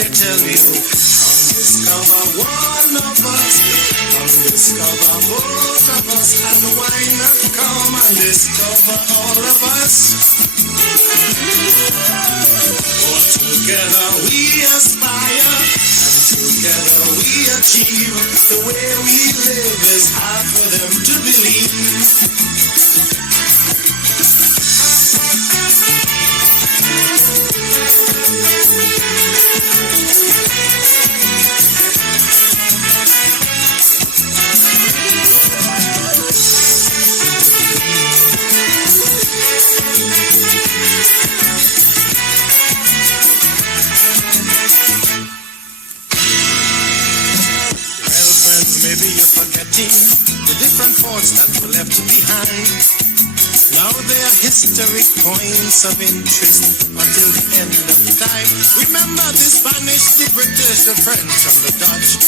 they tell you, come discover one of us, come discover both of us, and why not come and discover all of us? For together we aspire, and together we achieve. The way we live is hard for them to believe. The different thoughts that were left behind. Now they are historic points of interest until the end of time. Remember the Spanish, the British, the French, and the Dutch.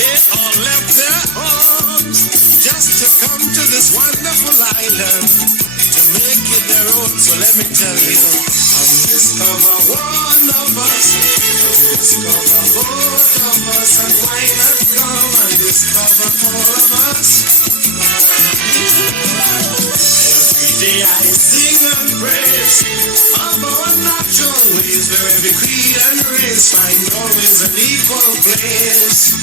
They all left their homes just to come to this wonderful island to make it their own. So let me tell you, come discover one of us, come discover both of us, and why not come and discover all of us? Every day I sing and praise of our natural ways, where every creed and race find always an equal place.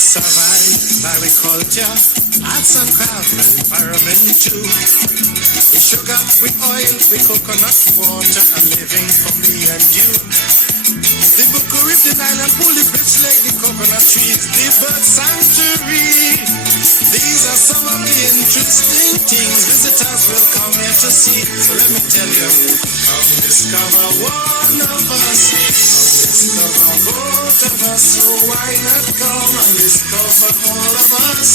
Survive agriculture, arts and craft, and environment too. With sugar, with oil, with coconut water, a living for me and you. The Buku Reef, the Island Pool, the Bridge Lake, the coconut trees, the bird sanctuary. These are some of the interesting things visitors will come here to see. So let me tell you, come discover one of us, come discover both of us. So why not come and discover all of us?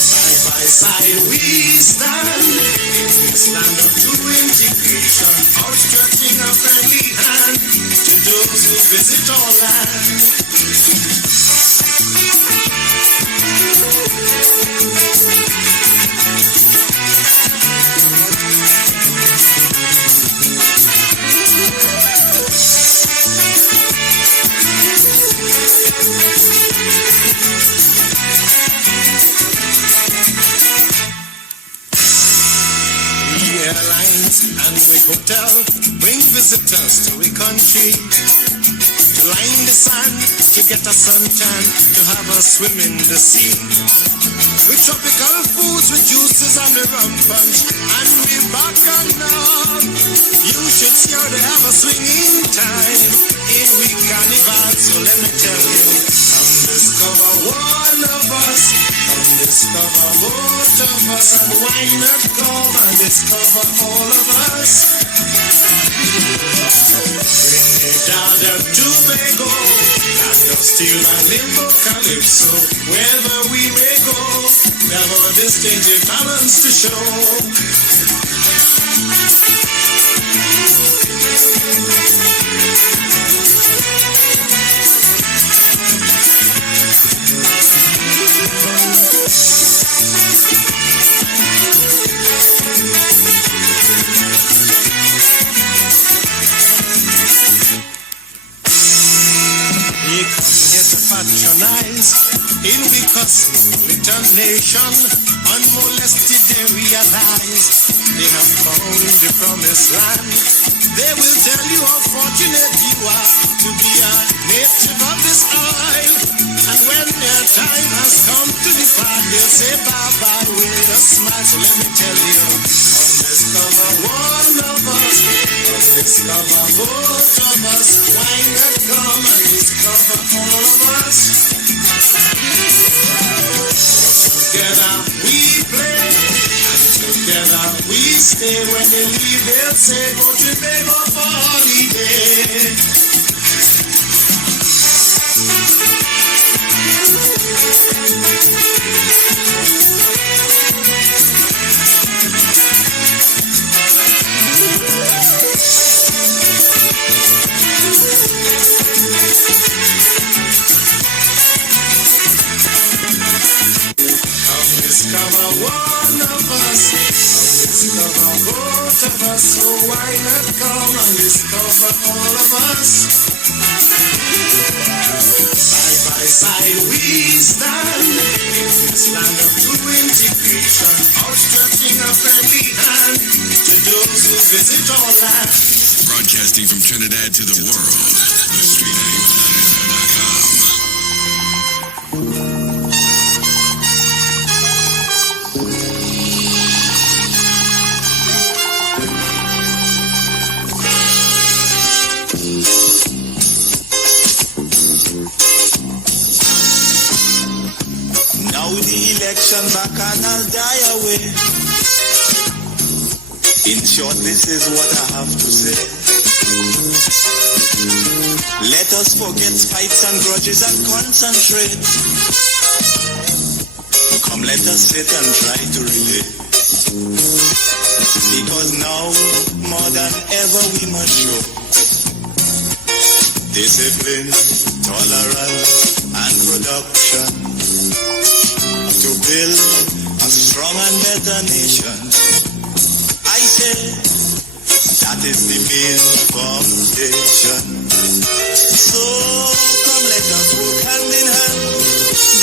Side by side we stand in this land of true integration, outstretching a friendly hand to those who visit our land. And we hotel bring visitors to a country to line the sand, to get a suntan, to have a swim in the sea. With tropical foods, with juices and the rum punch, and we back and up. You should see how they have a swinging time in we carnival. So let me tell you, come discover one of us, come discover both of us, and why not come and discover all of us? Trinidad and Tobago, land of steel and limbo calypso, wherever we may go, we have our distinctive talents to show. Patronize in we cosmopolitan nation, unmolested they realize they have found the promised land. They will tell you how fortunate you are to be a native of this isle, and when their time has come to depart, they'll say bye-bye with a smile. So let me tell you, come discover one of us, come discover both of us, why not come and discover all of us? Together we play, and together we stay. When they leave, they'll say, go to bed for holiday. So why not come and discover all of us? Side by side we stand in this land of true integration, outstretching a friendly hand to those who visit our land. Broadcasting from Trinidad to the world, the street.com. Now the election back and I'll die away. In short, this is what I have to say. Let us forget fights and grudges and concentrate. Come, let us sit and try to relate. Because now, more than ever, we must show discipline, tolerance, and production to build a strong and better nation. I say that is the main foundation. So come, let us work hand in hand,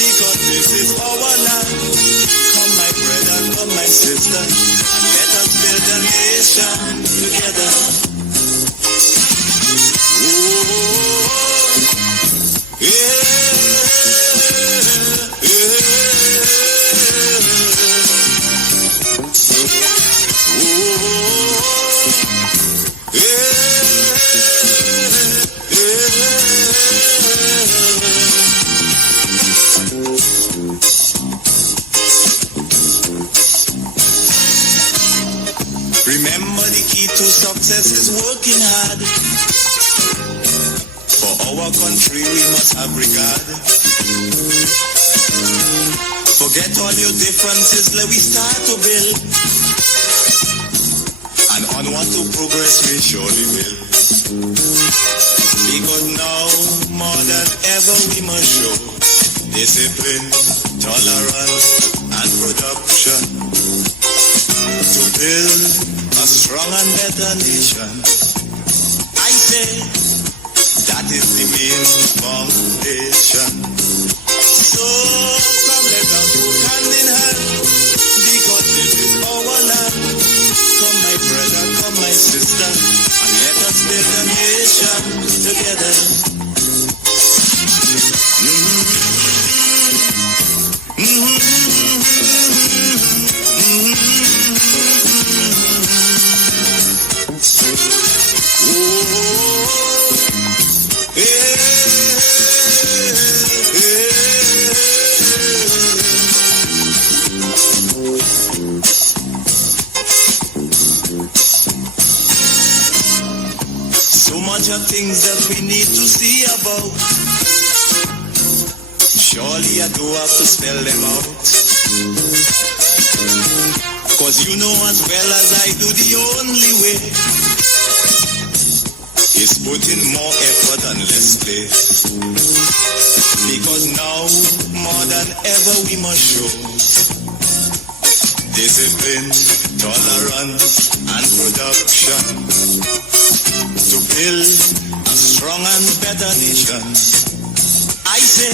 because this is our land. Come, my brother, come, my sister, and let us build a nation together. Oh, yeah. Remember, the key to success is working hard. For our country we must have regard. Forget all your differences, let we start to build. And onward to progress we surely will. Because now, more than ever, we must show discipline, tolerance, and production to build a strong and better nation. I say that is the main foundation. So come, let us work hand in hand, because this is our land. Come, my brother, come, my sister, and let us build a nation together. So much of things that we need to see about. Surely I do have to spell them out. Cause you know as well as I do, the only way is putting more effort and less play. Because now, more than ever, we must show discipline, tolerance, and production to build a strong and better nation. I say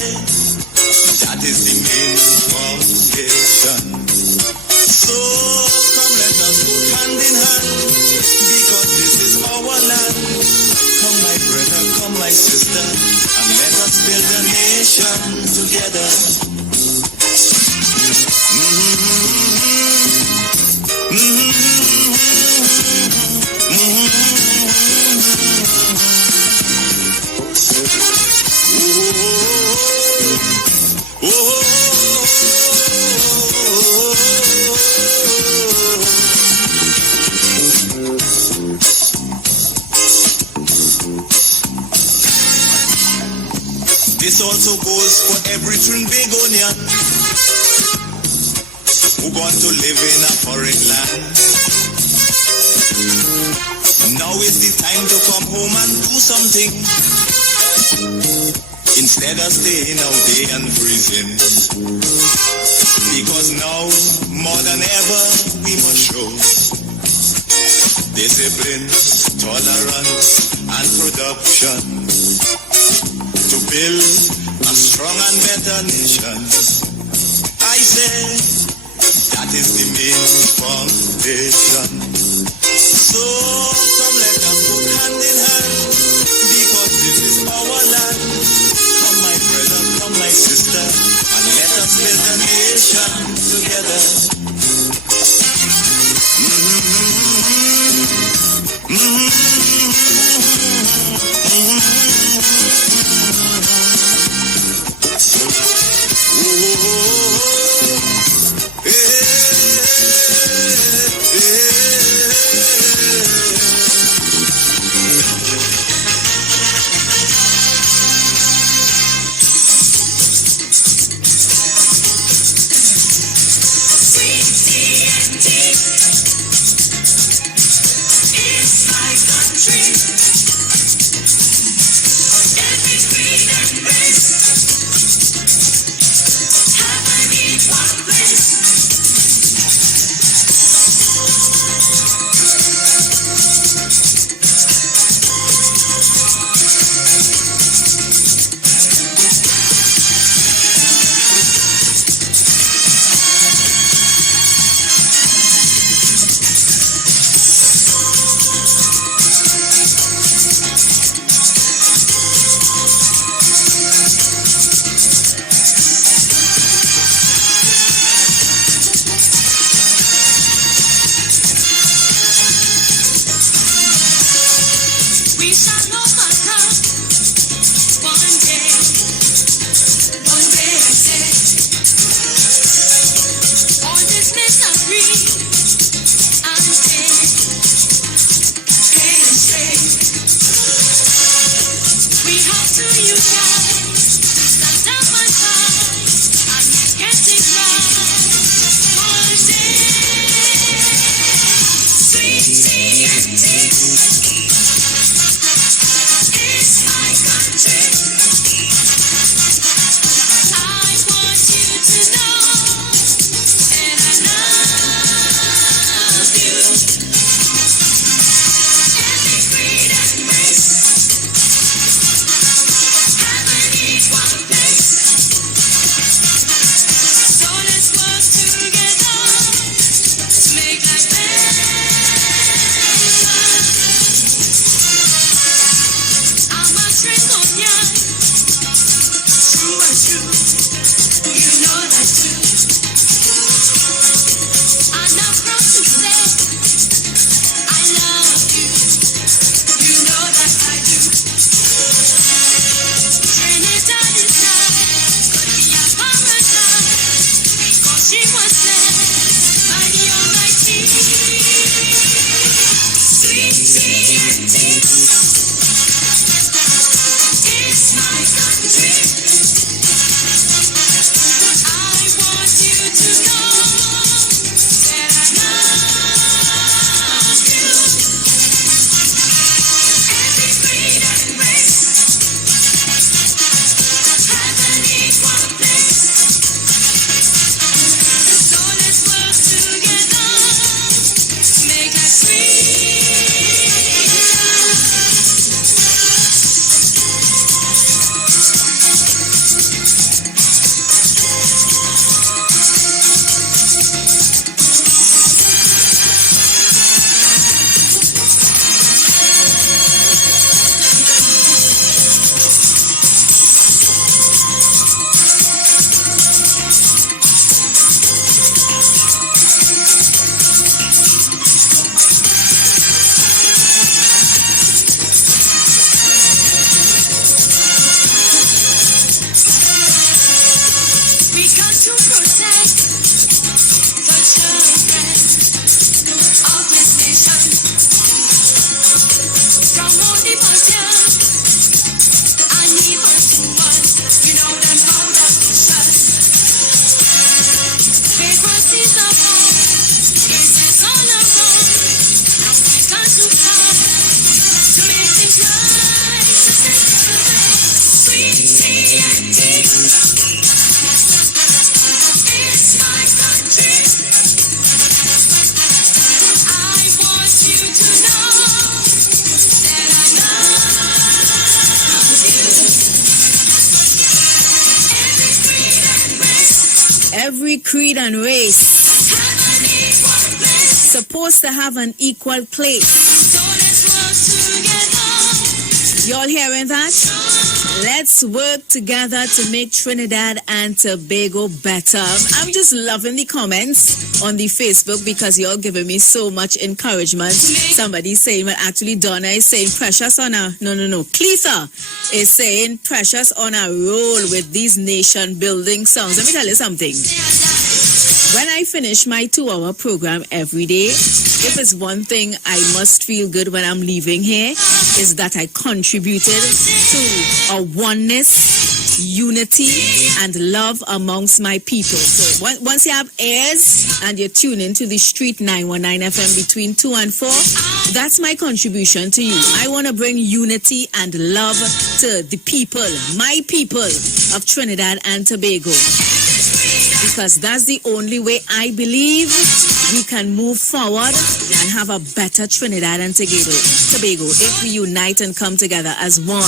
that is the main foundation. So come, let us work hand in hand, because this is our land. Come, my brother, come, my sister, and let us build a nation together. This also goes for every Trinbagonian who want to live in a foreign land. Now is the time to come home and do something, instead of staying out day and freezing. Because now, more than ever, we must show discipline, tolerance, and production to build a strong and better nation. I say that is the main foundation. So come let us put hand in hand, because this is our land. Come my brother, come my sister, and let us build a nation together. To know every creed and race supposed to have an equal place. Y'all hearing that? Let's work together to make Trinidad and Tobago better. I'm just loving the comments on the Facebook because y'all giving me so much encouragement. Somebody's saying, well, actually Donna is saying precious on a, no. Cletha is saying precious on a roll with these nation building songs. Let me tell you something. When I finish my 2-hour program every day, if it's one thing I must feel good when I'm leaving here, is that I contributed to a oneness, unity, and love amongst my people. So once you have ears and you tune into the Street 919 FM between 2 and 4, that's my contribution to you. I want to bring unity and love to the people, my people of Trinidad and Tobago. Because that's the only way I believe we can move forward and have a better Trinidad and Tobago if we unite and come together as one.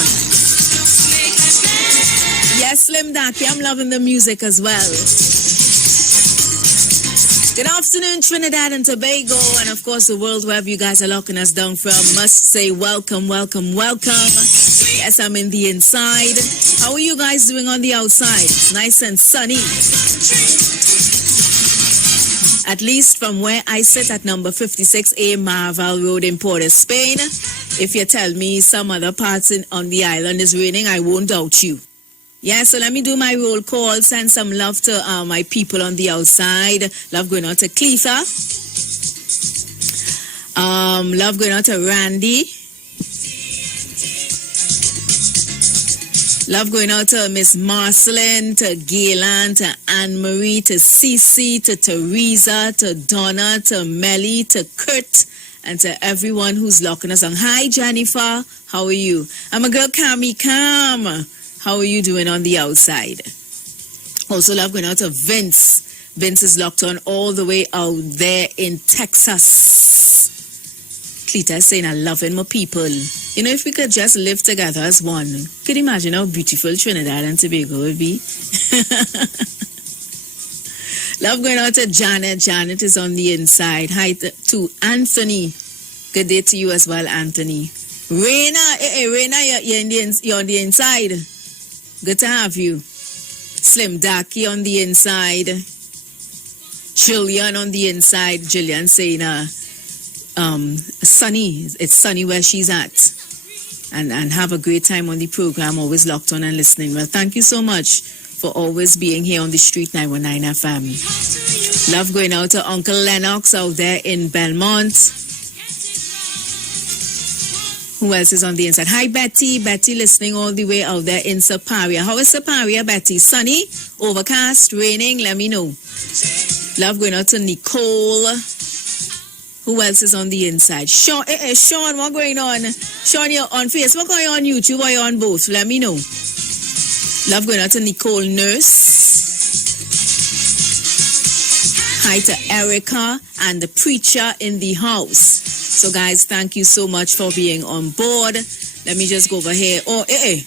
Yes, Slim Daki, I'm loving the music as well. Good afternoon, Trinidad and Tobago, and of course the world wherever you guys are locking us down from. Must say welcome. Yes, I'm in the inside. How are you guys doing on the outside? It's nice and sunny. At least from where I sit at number 56A Marval Road in Port of Spain. If you tell me some other parts on the island is raining, I won't doubt you. Yeah, so let me do my roll call. Send some love to my people on the outside. Love going out to Cletha. Love going out to Randy. Love going out to Miss Marceline, to Gaylan, to Anne-Marie, to Cece, to Teresa, to Donna, to Melly, to Kurt, and to everyone who's locking us on. Hi, Jennifer. How are you? I'm a girl, Cami Cam. How are you doing on the outside? Also, love going out to Vince. Vince is locked on all the way out there in Texas. Cleta is saying, I love my people. You know, if we could just live together as one, could you imagine how beautiful Trinidad and Tobago would be? Love going out to Janet. Janet is on the inside. Hi to Anthony. Good day to you as well, Anthony. Reina, Reina, you're on the inside. Good to have you. Slim Daki on the inside. Jillian on the inside. Jillian saying, sunny. It's sunny where she's at. And have a great time on the program. Always locked on and listening. Well, thank you so much for always being here on the Street 919 FM. Love going out to Uncle Lennox out there in Belmont. Who else is on the inside? Hi, Betty. Betty listening all the way out there in Superior. How is Superior, Betty? Sunny? Overcast? Raining? Let me know. Love going out to Nicole. Who else is on the inside? Sean, Sean, what going on? Sean, you're on Facebook or you're on YouTube or you're on both? Let me know. Love going out to Nicole Nurse. Hi to Erica and the preacher in the house. So guys, thank you so much for being on board. Let me just go over here. Oh, I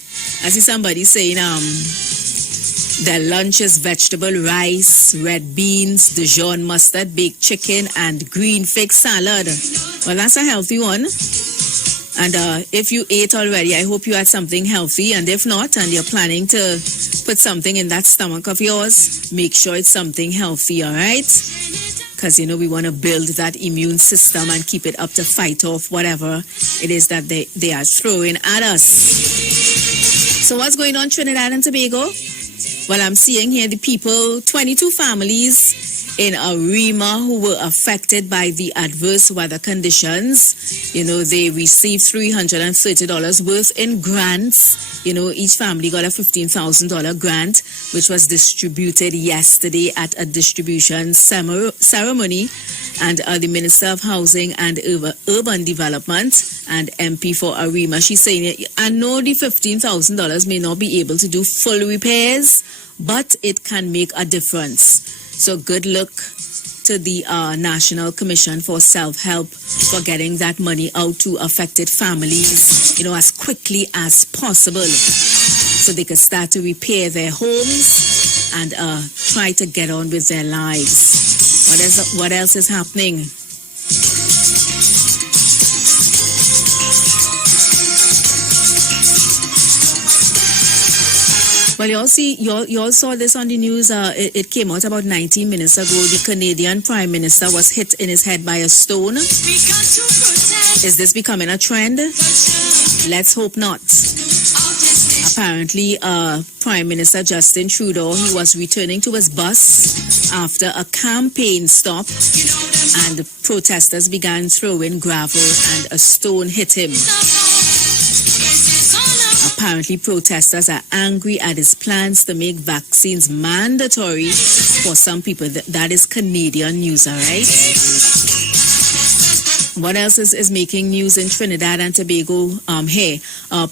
see somebody saying their lunch is vegetable rice, red beans, Dijon mustard, baked chicken, and green fig salad. Well, that's a healthy one. And if you ate already, I hope you had something healthy. And if not, and you're planning to put something in that stomach of yours, make sure it's something healthy, all right? Because, you know, we want to build that immune system and keep it up to fight off whatever it is that they are throwing at us. So what's going on, Trinidad and Tobago? Well, I'm seeing here the people, 22 families in Arima who were affected by the adverse weather conditions. You know, they received $330 worth in grants. You know, each family got a $15,000 grant, which was distributed yesterday at a distribution ceremony. And the Minister of Housing and Urban Development and MP for Arima, she's saying, I know the $15,000 may not be able to do full repairs, but it can make a difference. So good luck to the National Commission for Self-Help for getting that money out to affected families, you know, as quickly as possible so they can start to repair their homes and try to get on with their lives. What else is happening? Well, you all saw this on the news. It came out about 19 minutes ago. The Canadian Prime Minister was hit in his head by a stone. Is this becoming a trend? Let's hope not. Apparently, Prime Minister Justin Trudeau, he was returning to his bus after a campaign stop, and protesters began throwing gravel and a stone hit him. Apparently, protesters are angry at his plans to make vaccines mandatory for some people. That is Canadian news, all right? What else is making news in Trinidad and Tobago?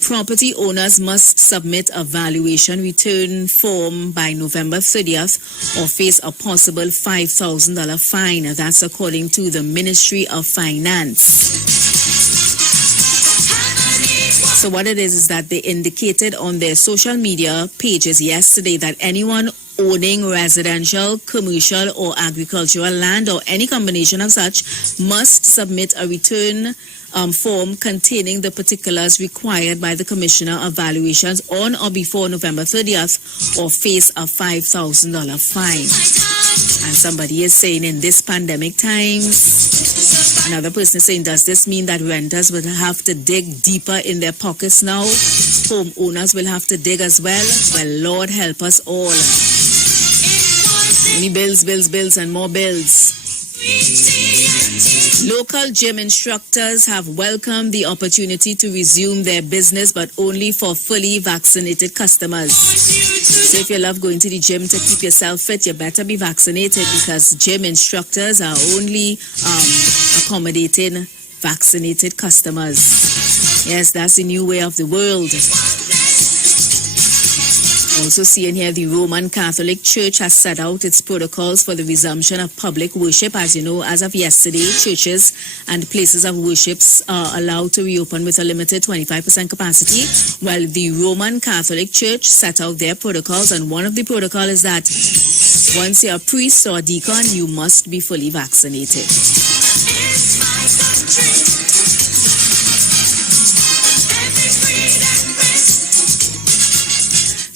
Property owners must submit a valuation return form by November 30th or face a possible $5,000 fine. That's according to the Ministry of Finance. So what it is that they indicated on their social media pages yesterday that anyone owning residential, commercial, or agricultural land or any combination of such must submit a return form containing the particulars required by the Commissioner of Valuations on or before November 30th or face a $5,000 fine. And somebody is saying in this pandemic times, another person is saying, does this mean that renters will have to dig deeper in their pockets now? Homeowners will have to dig as well? Well, Lord help us all. Only bills, and more bills. Local gym instructors have welcomed the opportunity to resume their business, but only for fully vaccinated customers. So if you love going to the gym to keep yourself fit, you better be vaccinated, because gym instructors are only accommodating vaccinated customers. Yes, that's the new way of the world. Also seeing here, the Roman Catholic Church has set out its protocols for the resumption of public worship. As you know, as of yesterday, churches and places of worship are allowed to reopen with a limited 25% capacity, while the Roman Catholic Church set out their protocols, and one of the protocols is that once you're a priest or a deacon, you must be fully vaccinated.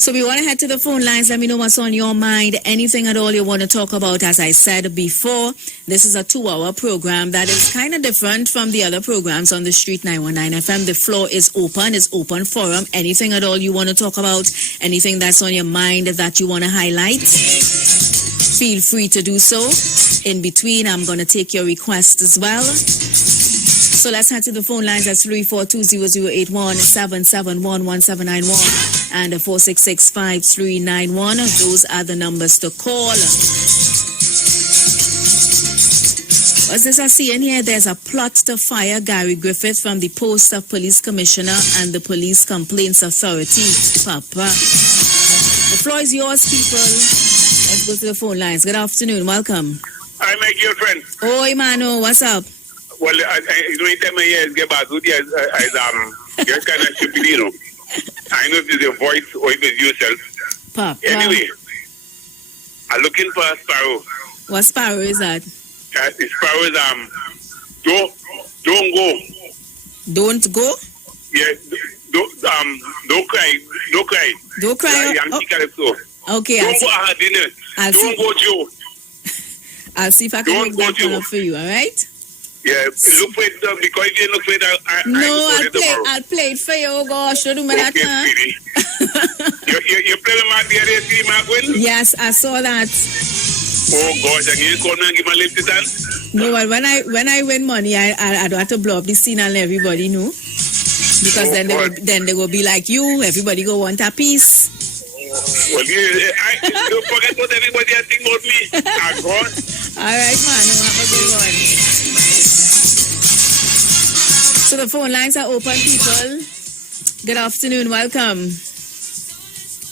So we want to head to the phone lines. Let me know what's on your mind. Anything at all you want to talk about. As I said before, this is a 2-hour program that is kind of different from the other programs on the Street 919 FM. The floor is open. It's open forum. Anything at all you want to talk about, anything that's on your mind that you want to highlight, feel free to do so. In between, I'm going to take your request as well. So let's head to the phone lines at 342-0081, 771-1791. And 466-5391. Those are the numbers to call. What's this I see in here? There's a plot to fire Gary Griffith from the post of police commissioner and the police complaints authority. Papa. The floor is yours, people. Let's go to the phone lines. Good afternoon. Welcome. Hi, my girlfriend. Oi, Mano. What's up? Well, I don't tell me yes, get back to you're kind of stupid, you know. I know if it's your voice or if it's yourself. Papa. Anyway, I'm looking for a sparrow. What sparrow is that? The sparrow is don't go. Don't go? Yeah, don't cry. Don't cry. Don't cry. Okay. Don't go ahead dinner. Don't go Joe. I'll see if I can make that one up for you, all right? Yeah, look for it because if you look for it, I'll play it for you. Oh gosh, don't do me that. You play with my dear CD, Mark? Yes, I saw that. Oh gosh, and you call me and give my lift it on? No, well, when I win money, I don't have to blow up the scene and let everybody know, because then they will be like you. Everybody go want a piece. Well, don't forget what everybody has think about me. God. All right, man. Have a good one. So the phone lines are open, people. Good afternoon. Welcome.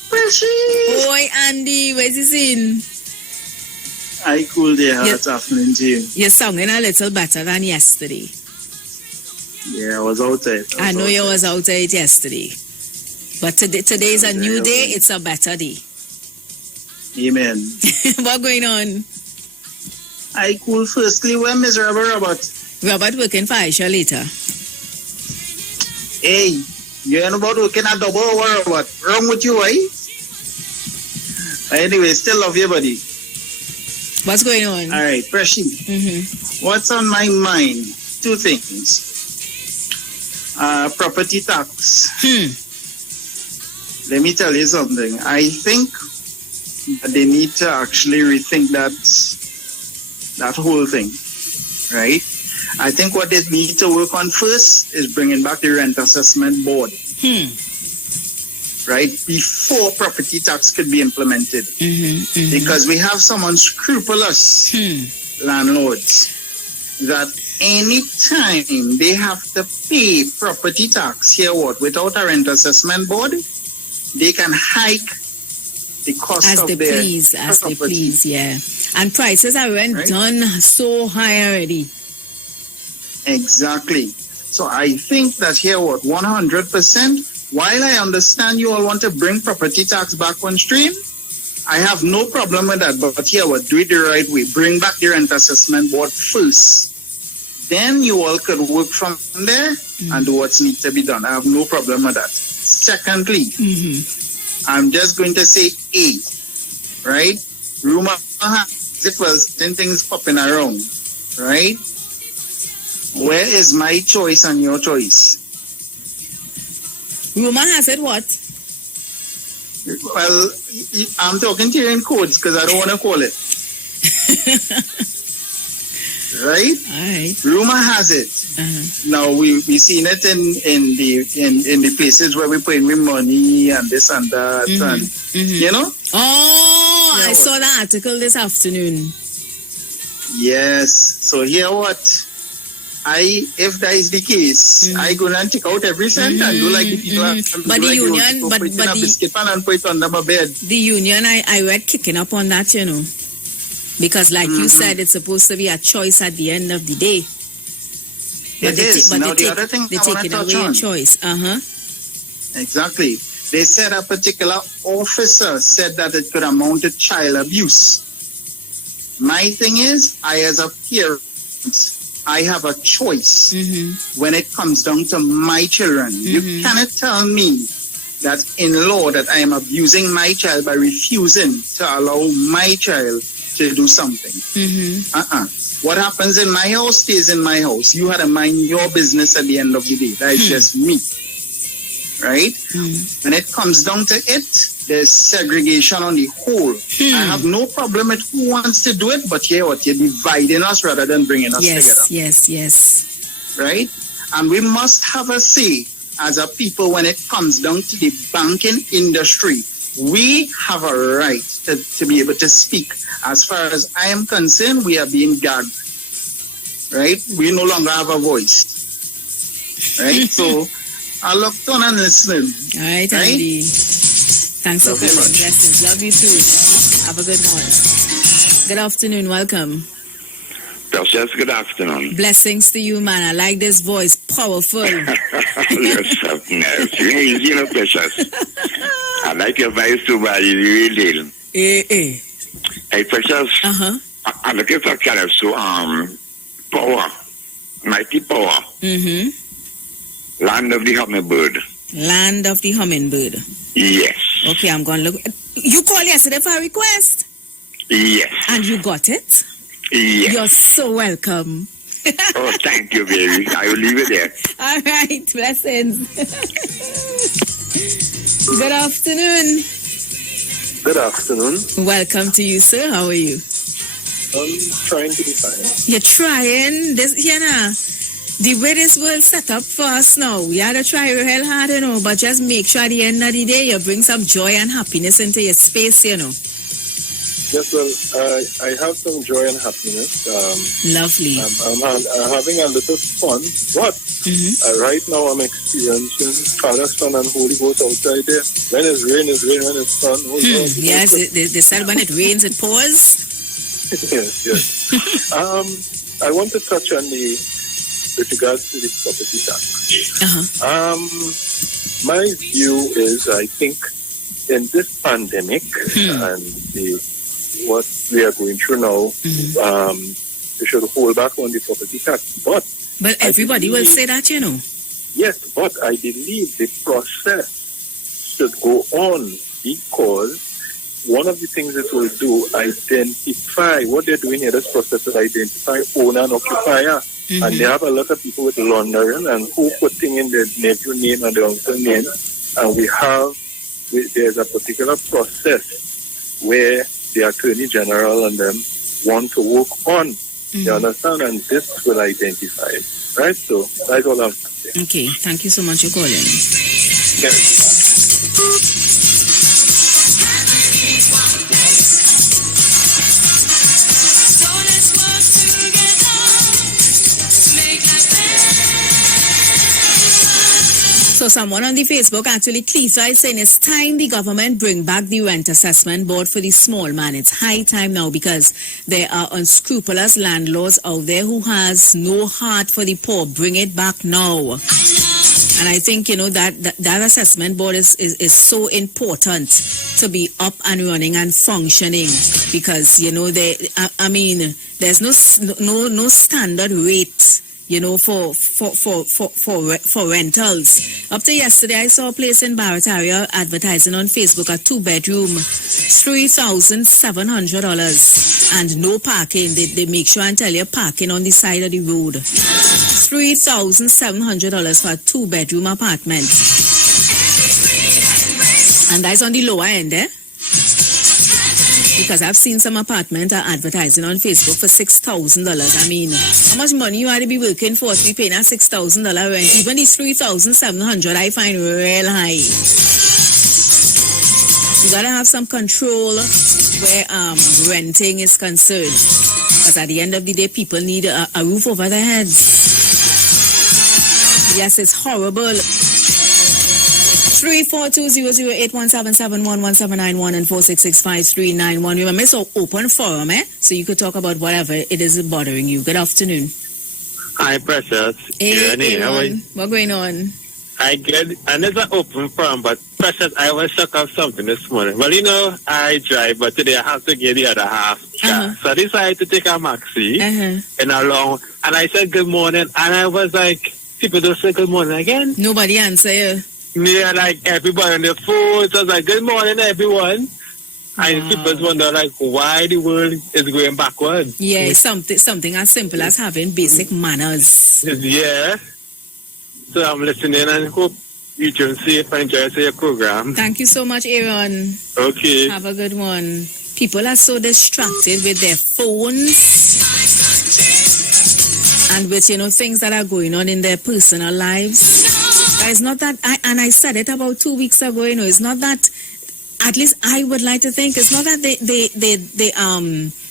Boy, Andy, where's he seen? I cool there. Yes. Afternoon to you. You're sounding a little better than yesterday. Yeah, I was outside. I know you was outside yesterday. But today is a new day. It's a better day. Amen. What going on? I cool. Firstly, where miserable Robert? Robert working for Aisha later. Hey, you ain't about working a double or what? Wrong with you, eh? Anyway, still love you, buddy. What's going on? All right, Preshi. What's on my mind? Two things. Property tax. Let me tell you something. I think that they need to actually rethink that whole thing, right? I think what they need to work on first is bringing back the rent assessment board, right? Before property tax could be implemented. Because we have some unscrupulous landlords that any time they have to pay property tax here without a rent assessment board, they can hike the cost as of they their please, as they property. please, yeah. And prices are done so high already. Exactly. So I think that here 100%, while I understand you all want to bring property tax back on stream, I have no problem with that. But here do it the right way. Bring back the rent assessment board first. Then you all could work from there and do what needs to be done. I have no problem with that. Secondly, I'm just going to say right? Rumor has it was 10 things popping around, right? Where is my choice and your choice? Rumor has it what? Well, I'm talking to you in codes because I don't want to call it. Right? All right. Rumor has it. Now we seen it in the places where we put with money and this and that, and you know. Oh, I saw the article this afternoon. Yes. So here if that is the case, I go and check out every cent and do like the people. But the union, but a biscuit pan and put it under my bed. The union, I read kicking up on that, you know. Because like you said, it's supposed to be a choice at the end of the day. But It is. Now the other thing they're I want to taking touch away on. a choice. Exactly. They said a particular officer said that it could amount to child abuse. My thing is, I as a parent, I have a choice when it comes down to my children. You cannot tell me that in law that I am abusing my child by refusing to allow my child to do something. What happens in my house stays in my house. You had to mind your business at the end of the day. That's just me. Right? When it comes down to it, there's segregation on the whole. I have no problem with who wants to do it, but you're dividing us rather than bringing us together. Yes. Right? And we must have a say as a people when it comes down to the banking industry. We have a right to be able to speak. As far as I am concerned, we are being gagged. Right? We no longer have a voice. Right? So, I looked on and listening. All right, Andy. Thanks for calling. Blessings. Love you too. Have a good morning. Good afternoon. Welcome. Precious, good afternoon. Blessings to you, man. I like this voice. Powerful. You're something else. You know, Precious. I like your voice too, but you really do. Hey, Precious. I'm looking for kind of power. Mighty power. Land of the Hummingbird. Land of the Hummingbird. Yes. Okay, I'm going to look. You called yesterday for a request? Yes. And you got it? Yes. You're so welcome. Oh, thank you, baby. I will leave it there. All right, blessings. Good afternoon. Good afternoon. Welcome to you, sir. How are you? I'm trying to be fine. You're trying? This, the way this world set up for us now, we had to try real hard, but just make sure at the end of the day you bring some joy and happiness into your space, Yes, well, I have some joy and happiness. Lovely. I'm having a little fun, but right now I'm experiencing Father, Son, and Holy Ghost outside there. When it's rain, it's rain. When it's sun, oh Lord. Yes, they said when it rains, it pours. Yes. I want to touch on with regards to the property tax. My view is, I think in this pandemic and what we are going through now, we should hold back on the property tax. But everybody will say that, you know. Yes, but I believe the process should go on, because one of the things it will do, identify what they're doing in this process is identify owner and occupier. And they have a lot of people with laundering and who putting in their nephew name and their uncle name. And there's a particular process where the Attorney General and them want to work on. You understand? And this will identify it. Right? So that's all I'm saying. Okay. Thank you so much for calling. Yes. So someone on the Facebook, actually, Cleesa, is saying it's time the government bring back the rent assessment board for the small man. It's high time now, because there are unscrupulous landlords out there who has no heart for the poor. Bring it back now. And I think, you know, that assessment board is so important to be up and running and functioning, because, you know, there's no standard rate, you know, for rentals. Up to yesterday, I saw a place in Barrett area advertising on Facebook, a 2-bedroom, $3,700, and no parking. They make sure and tell you parking on the side of the road. $3,700 for a 2-bedroom apartment, and that's on the lower end, because I've seen some apartment are advertising on Facebook for $6,000. I mean, how much money you ought to be working for to be paying a $6,000 rent? Even the $3,700 I find real high. You gotta have some control where renting is concerned, because at the end of the day, people need a roof over their heads. Yes, it's horrible. 342-008-177-1179-1 and 466-5391. Remember, it's an open forum, so you could talk about whatever it is bothering you. Good afternoon. Hi, Precious. Hey, what's going on? And it's an open forum, but Precious, I was shocked of something this morning. Well, you know, I drive, but today I have to get the other half. So I decided to take a maxi and along, and I said good morning, and I was like, people don't say good morning again. Nobody answer you. Yeah, like everybody on their phone. So I was like, good morning, everyone. And people wonder, like, why the world is going backward. Yeah, it's something as simple as having basic manners. Yeah. So I'm listening and hope you can safe and enjoy your program. Thank you so much, Aaron. Okay. Have a good one. People are so distracted with their phones and with, you know, things that are going on in their personal lives. It's not that, I said it about 2 weeks ago, you know, it's not that, at least I would like to think, it's not that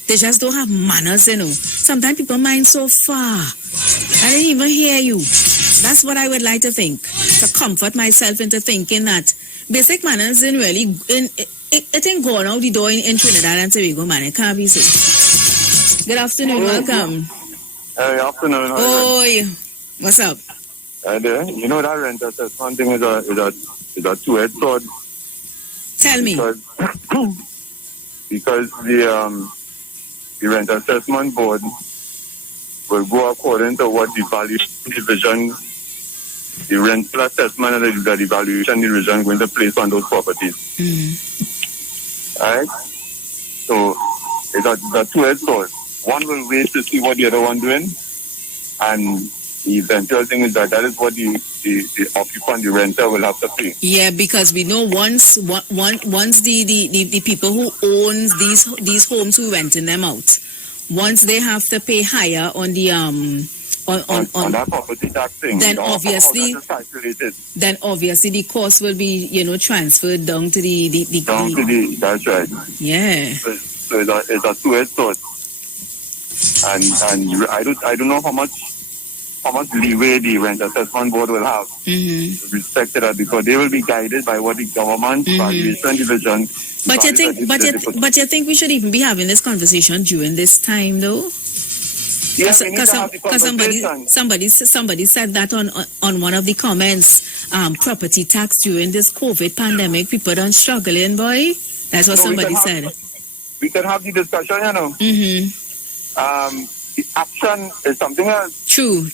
they just don't have manners, you know. Sometimes people mind so far. I didn't even hear you. That's what I would like to think, to comfort myself into thinking that basic manners in really, it ain't gone out the door in Trinidad and Tobago, man. It can't be so. Good afternoon, welcome. Good afternoon. Oi, what's up? You know that rent assessment thing is a two-edged sword. Tell me. Because the rent assessment board will go according to what the valuation division, the rental assessment and the valuation division going to place on those properties. Alright? So it's a two-edged sword. One will wait to see what the other one doing, and the eventual thing is that is what the occupant, the renter, will have to pay. Yeah, because we know once the people who own these homes who renting them out, once they have to pay higher on the on that property tax thing, then obviously the cost will be, you know, transferred down to the that's right. Yeah. So it's a two-edged sword, and I don't know how much leeway the rent assessment board will have with respect to that, because they will be guided by what the government valuation division. But you think we should even be having this conversation during this time, though? Yes, because somebody said that on one of the comments, property tax during this COVID pandemic, people don't struggling, boy. That's what somebody said. We can have the discussion, you know. The action is something else. True.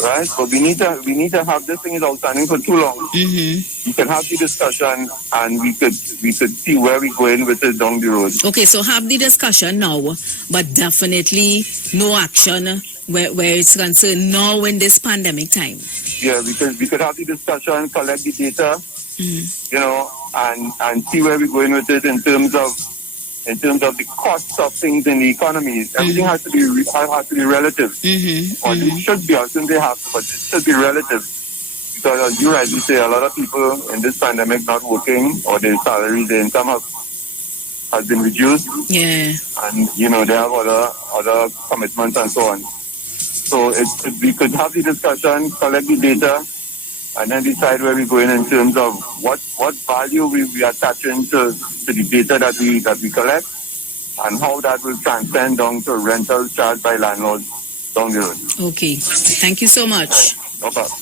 Right, but we need to have this thing is outstanding for too long. We can have the discussion, and we could see where we're going with it down the road. Okay, so have the discussion now, but definitely no action where it's concerned now in this pandemic time. Yeah, we could have the discussion, collect the data, you know, and see where we're going with it in terms of the costs of things in the economy. Everything has to be relative. Or it should be, I shouldn't say have to, but it should be relative. Because as you rightly say, a lot of people in this pandemic not working, or their salaries, their income has been reduced. Yeah. And, you know, they have other commitments and so on. So we could have the discussion, collect the data, and then decide where we're going in terms of what value we are attaching to the data that we collect, and how that will transcend down to rentals charged by landlords down the road. Okay. Thank you so much. No problem.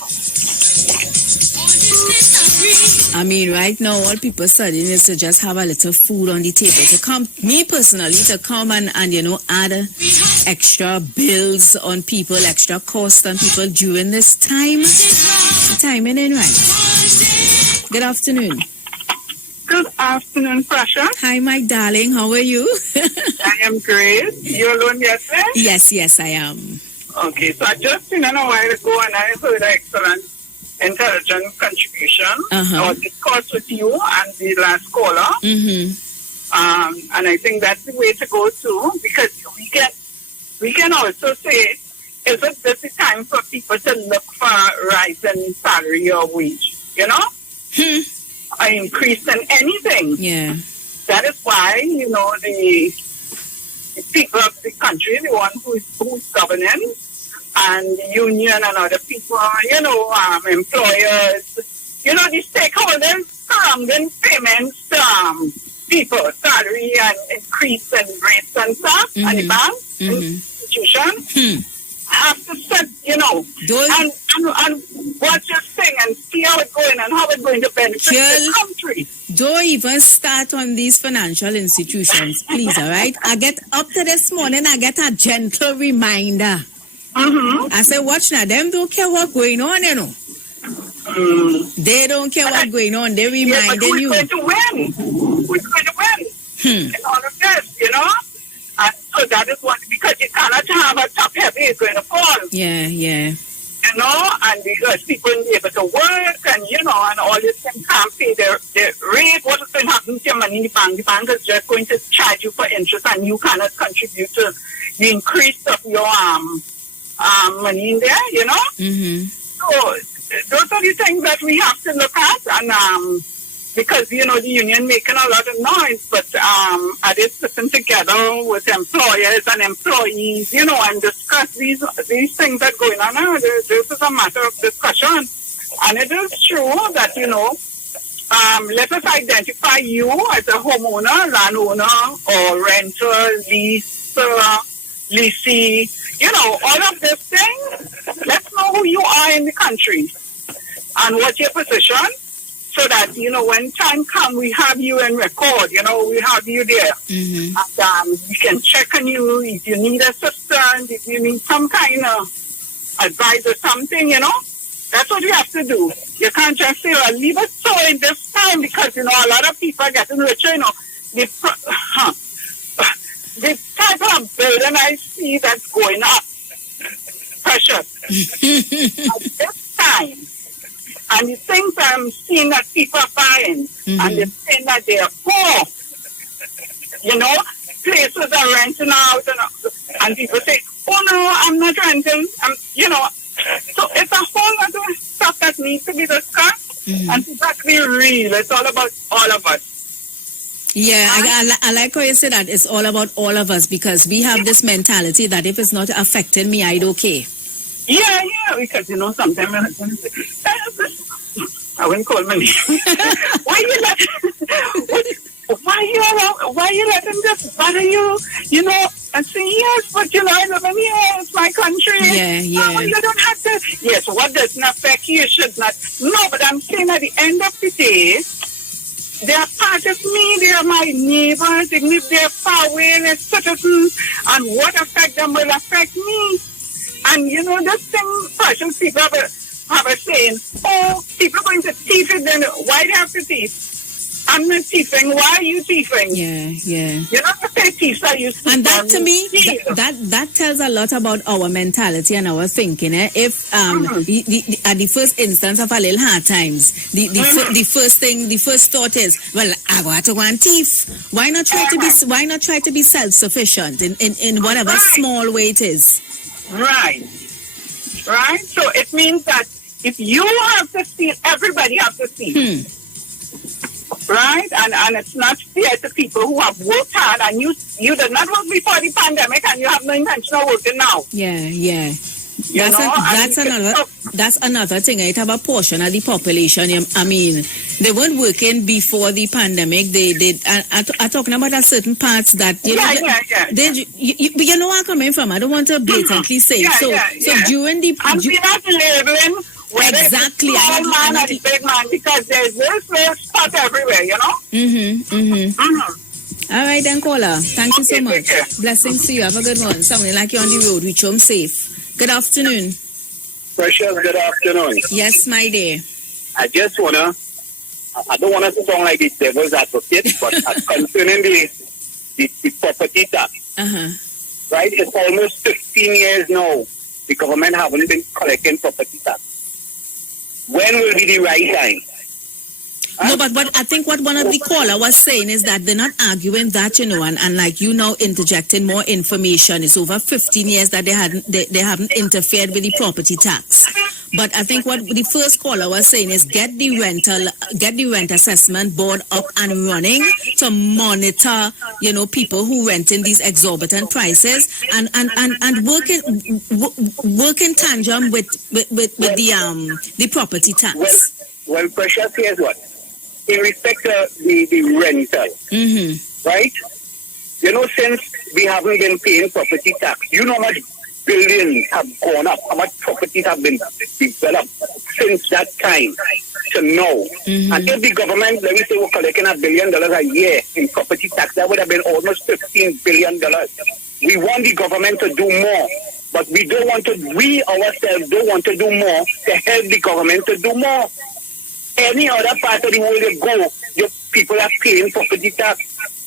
I mean, right now, all people studying is to just have a little food on the table. Me personally, to come and add extra bills on people, extra cost on people during this time. Timing ain't right. Good afternoon. Good afternoon, Prasha. Hi, my darling. How are you? I am great. You alone yesterday? Yes, I am. Okay, so I just seen a while ago and I heard an excellent, intelligent contribution. I was discussed with you and the last caller. And I think that's the way to go too, because we can also say, is it just the time for people to look for a rise in salary or wage? You know? An increase in anything. Yeah. That is why, the people of the country, the one who's governing, and the union and other people, employers, the stakeholders surrounding payments to people, salary and increase in rates and stuff, and the banks, institution, have to set, and watch this thing and see how it's going and how it's going to benefit the country. Don't even start on these financial institutions, please, all right? I get up to this morning, I get a gentle reminder. I say, watch now, them don't care what's going on, They don't care what's going on. They're reminding you. Who's going to win? Who's going to win? In all of this, And so that is what, because you cannot have a top heavy, it's going to fall. Yeah. And because people will be able to work and, and all this things can't pay their rate. What is going to happen to your money in the bank? The bank is just going to charge you for interest and you cannot contribute to the increase of your money in there, So those are the things that we have to look at. And because, the union making a lot of noise, but are they sitting together with employers and employees, and discuss these things that are going on now? This is a matter of discussion. And it is true that, let us identify you as a homeowner, landowner, or renter, leasee, all of these things. Let's know who you are in the country and what's your position, so that, when time comes, we have you in record, we have you there. And we can check on you if you need assistance, if you need some kind of advice or something, That's what you have to do. You can't just say, well, leave it so in this time, because, a lot of people are getting richer, the type of building I see that's going up, precious, at this time. And the things I'm seeing that people are buying, and they're saying that they are poor. Places are renting out, and people say, oh no, I'm not renting. So it's a whole other stuff that needs to be discussed, and to be real. It's all about all of us. Yeah, I like how you say that it's all about all of us, because we have this mentality that if it's not affecting me, I don't care. Yeah, because sometimes my husband say, I wouldn't call my name. Why you letting this bother you? And say, yes, but you know, I live in here, it's my country. Yeah. Oh, you don't have to. Yes, what doesn't affect you should not. No, but I'm saying at the end of the day, they are part of me, they are my neighbors, even if they're far away, they're citizens, and what affect them will affect me. And you know, this thing, precious people have a saying, oh, people are going to thief it, then why do they have to thief? I'm not thieving. Why are you thieving? Yeah. You're not the pay thief, so you and that to me, that tells a lot about our mentality and our thinking. If at the first instance of a little hard times, the first thought is, well, I want to go and thief. Why not try to be self-sufficient in whatever small way it is? Right. So it means that if you have to steal, everybody has to steal. Right? And it's not fair to people who have worked hard, and you did not work before the pandemic and you have no intention of working now. Yeah. That's another thing. It have a portion of the population. I mean, they weren't working before the pandemic. They are talking about a certain parts that you know where I'm coming from. I don't want to blatantly say. So during the and we're not labeling exactly the small man and the big man, because there's this spot everywhere, you know. All right then, caller. Thank you so much. Blessings to you. Have a good one. Sounding like you're on the road. Reach home safe. Good afternoon. Precious, good afternoon. Yes, my dear. I don't want to sound like the devil's advocate, but concerning the property tax, right? It's almost 15 years now. The government haven't been collecting property tax. When will be the right time? No, but I think what one of the caller was saying is that they're not arguing that, you know, and like you now interjecting more information. It's over 15 years that they haven't interfered with the property tax. But I think what the first caller was saying is get the rent assessment board up and running to monitor, you know, people who rent in these exorbitant prices and work in tandem with the property tax. Well, Precious, here's what. In respect to the rental, right? You know, since we haven't been paying property tax, you know how much billions have gone up, how much properties have been developed since that time to now. And if the government, let me say, we're collecting $1 billion a year in property tax, that would have been almost $15 billion. We want the government to do more, but we ourselves don't want to do more to help the government to do more. Any other part of the world you go, your people are paying property tax.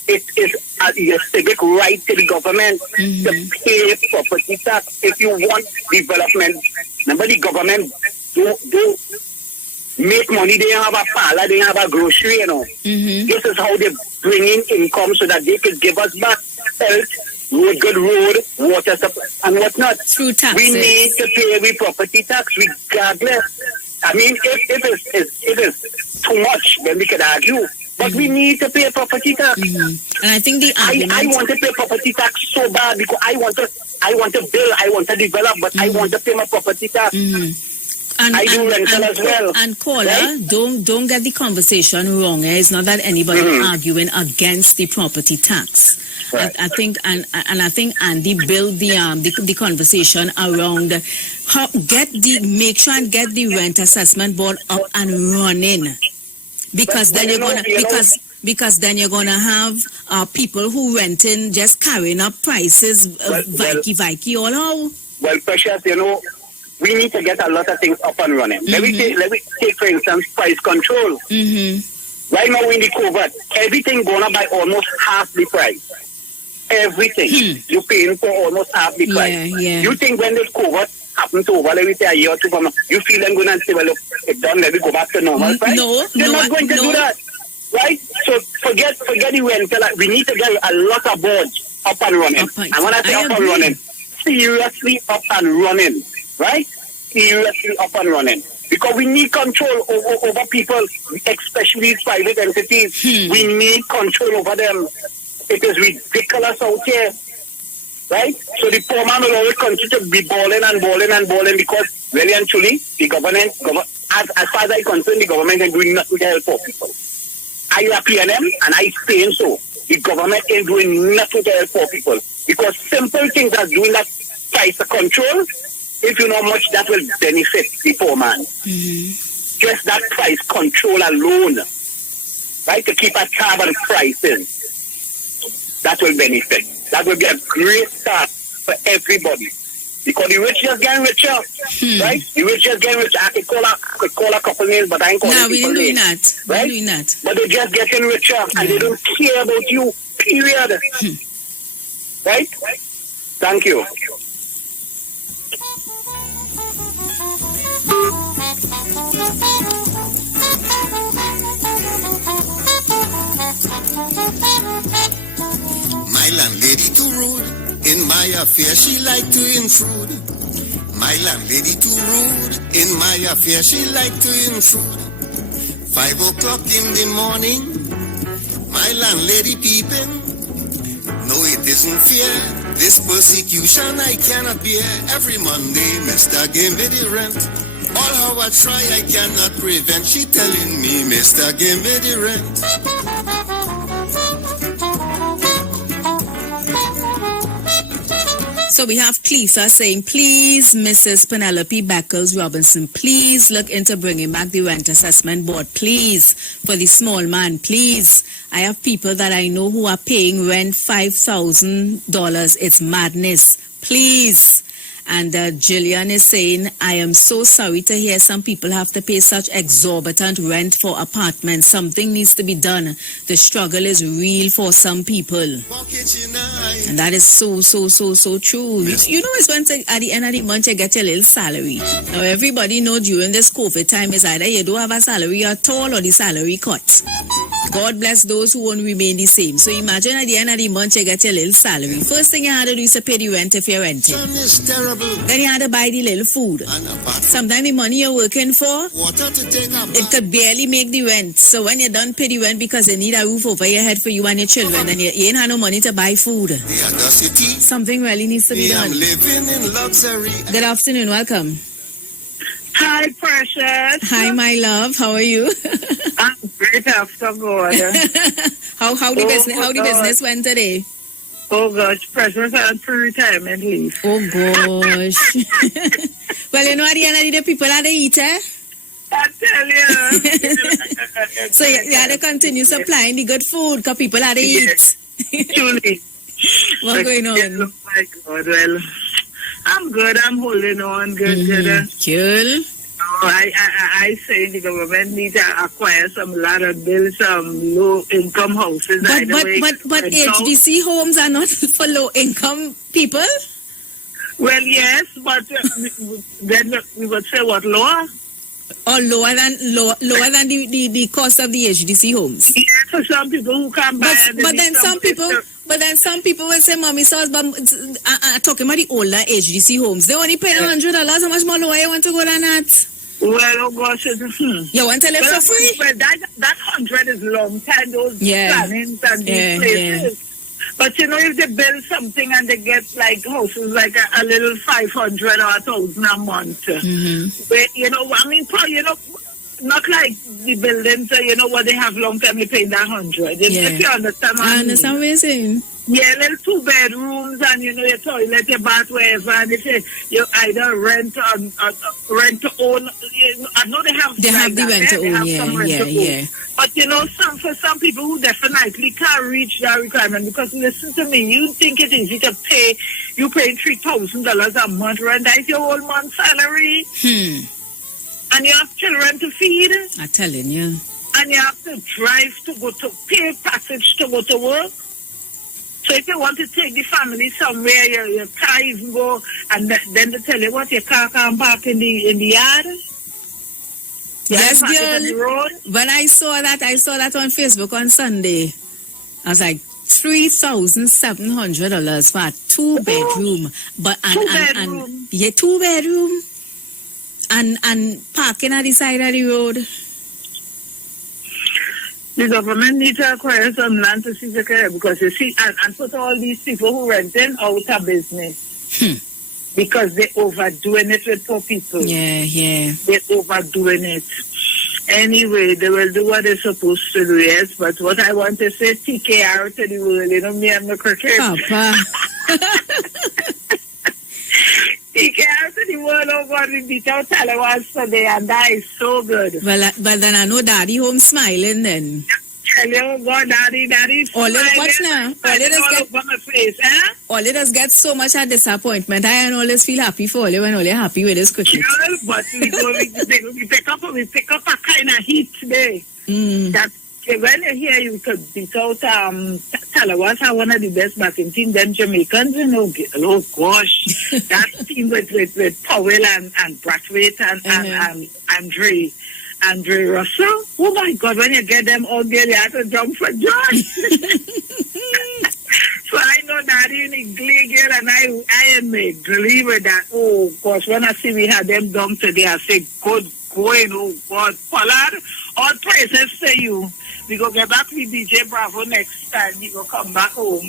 It is your civic right to the government to pay property tax if you want development. Remember, the government do make money. They have a parlor, they have a grocery, you know. This is how they bring in income so that they could give us back health, good road, water supply, and whatnot. Through taxes. We need to pay the property tax regardless. I mean, if it's too much, then we could argue. But we need to pay property tax. And I think the argument... I want to pay property tax so bad because I want to build, I want to develop, but I want to pay my property tax. I do rental as well. And caller, right? don't get the conversation wrong. It's not that anybody arguing against the property tax. Right. I think Andy built the conversation around how make sure and get the rent assessment board up and running, because then you're gonna have people who renting just carrying up prices, Vikey all out. Well, Precious, you know, we need to get a lot of things up and running. Let me take for instance price control. Right now in the COVID, everything going up by almost half the price. Everything you're paying for almost half the price. You think when this COVID happens to over, let me say a year or two from now, you feel them going to say, well, look, it's done, let me go back to normal price? They're not going to do that, right? So forget the rental. We need to get a lot of boards up and running. And when I say up and running, seriously up and running, right? Seriously up and running. Because we need control over people, especially private entities. We need control over them. It is ridiculous out here, right? So the poor man will always continue to be balling because really and truly, the government, as far as I'm concerned, the government is doing nothing to help poor people. I are PNM and I saying so. the government ain't doing nothing to help poor people. Because simple things as doing that price control, if you know much, that will benefit the poor man. Just that price control alone, right, to keep a tab on pricing, that will benefit. That will be a great start for everybody. Because the rich just getting richer, right? The rich just getting richer. I could call a couple names, but I ain't calling people names. No, we're doing that. But they're just getting richer, and they don't care about you, period. Right? Thank you. My landlady too rude. In my affair, she like to intrude. My landlady too rude. In my affair, she like to intrude. 5 o'clock in the morning, my landlady peeping. No, it isn't fair. This persecution I cannot bear. Every Monday, Mr. give me the rent. All how I try, I cannot prevent. She telling me, Mr. give me the rent. So we have Cleesa saying, please, Mrs. Penelope Beckles Robinson, please look into bringing back the rent assessment board, please, for the small man, please. I have people that I know who are paying rent $5,000. It's madness. Please. And Jillian is saying, I am so sorry to hear some people have to pay such exorbitant rent for apartments. Something needs to be done. The struggle is real for some people. And that is so true. You know, it's when at the end of the month you get your little salary. Now, everybody knows during this COVID time is either you don't have a salary at all or the salary cut. God bless those who won't remain the same. So imagine at the end of the month you get your little salary. First thing you have to do is to pay the rent if you're renting. Then you have to buy the little food. Sometimes the money you're working for, it could barely make the rent. So when you're done pay the rent because you need a roof over your head for you and your children, then you ain't have no money to buy food. Something really needs to be done. Good afternoon, welcome. Hi, Precious. Hi, my love. How are you? I'm great after God. How the business went today? Oh gosh, Precious had pre-retirement leave. Oh gosh. Well, you know at the end of the day, people are the eater. I tell you. So you had to continue supplying the good food because people are the eat. Truly. What's going on? Oh my God, well, I'm good. I'm holding on. Good. Cool. I say the government needs to acquire some land and build some low-income houses. But HDC homes are not for low-income people? Well, yes, but then we would say what, lower? Or lower than the cost of the HDC homes? Yes, for some people who can't buy it. But then some people will say, Mommy, so talking about the older HDC homes, they only pay $100. How much more lower you want to go than that? Well, oh gosh, you want to live for free? But that 100 is long time, those plannings and these places. But you know, if they build something and they get like houses like a little 500 or 1,000 a month, but you know, I mean, you know, not like the buildings, you know, what they have long term, you pay that 100. If you understand what I understand what you're saying. Yeah, little 2 bedrooms and you know your toilet, your bath, wherever. And if you either rent to own, I know they have the rent to own. Yeah. But you know, for some people who definitely can't reach that requirement, because listen to me, you think it easy to pay? You pay $3,000 a month rent. That's your whole month's salary. And you have children to feed. I'm telling you. And you have to drive to pay passage to go to work. So if you want to take the family somewhere, you can't even go, and then they tell you what, your car can't park in the yard. Yes, girl. When I saw that on Facebook on Sunday. I was like, $3,700 for a 2-bedroom, and 2-bedroom, and parking at the side of the road. The government needs to acquire some land to see the care, because you see, and put all these people who renting out of business because they're overdoing it with poor people. Yeah. They're overdoing it. Anyway, they will do what they're supposed to do, yes. But what I want to say, TKR to the world, me and the cricket. Papa. TKR to the world, oh God, we beat out Talawas today, and that is so good. Well, but then I know Daddy home smiling then. Tell you, oh God, Daddy smiling. Watch now. All it does get so much a disappointment. I always feel happy for all when all you're happy with this cricket. Yeah, but we pick up a kind of heat today. That when you hear you could beat out Talawasa, one of the best batting team, then Jamaicans, oh gosh, that team with Powell and Brathwaite and Andre Russell. Oh my God, when you get them all there, you have to jump for joy. So I know Daddy in a glee girl, and I am a glee with that. Oh gosh, when I see we had them done today, I say, good going, oh God. Pollard, all praises to you. We go get back with DJ Bravo next time. We go come back home.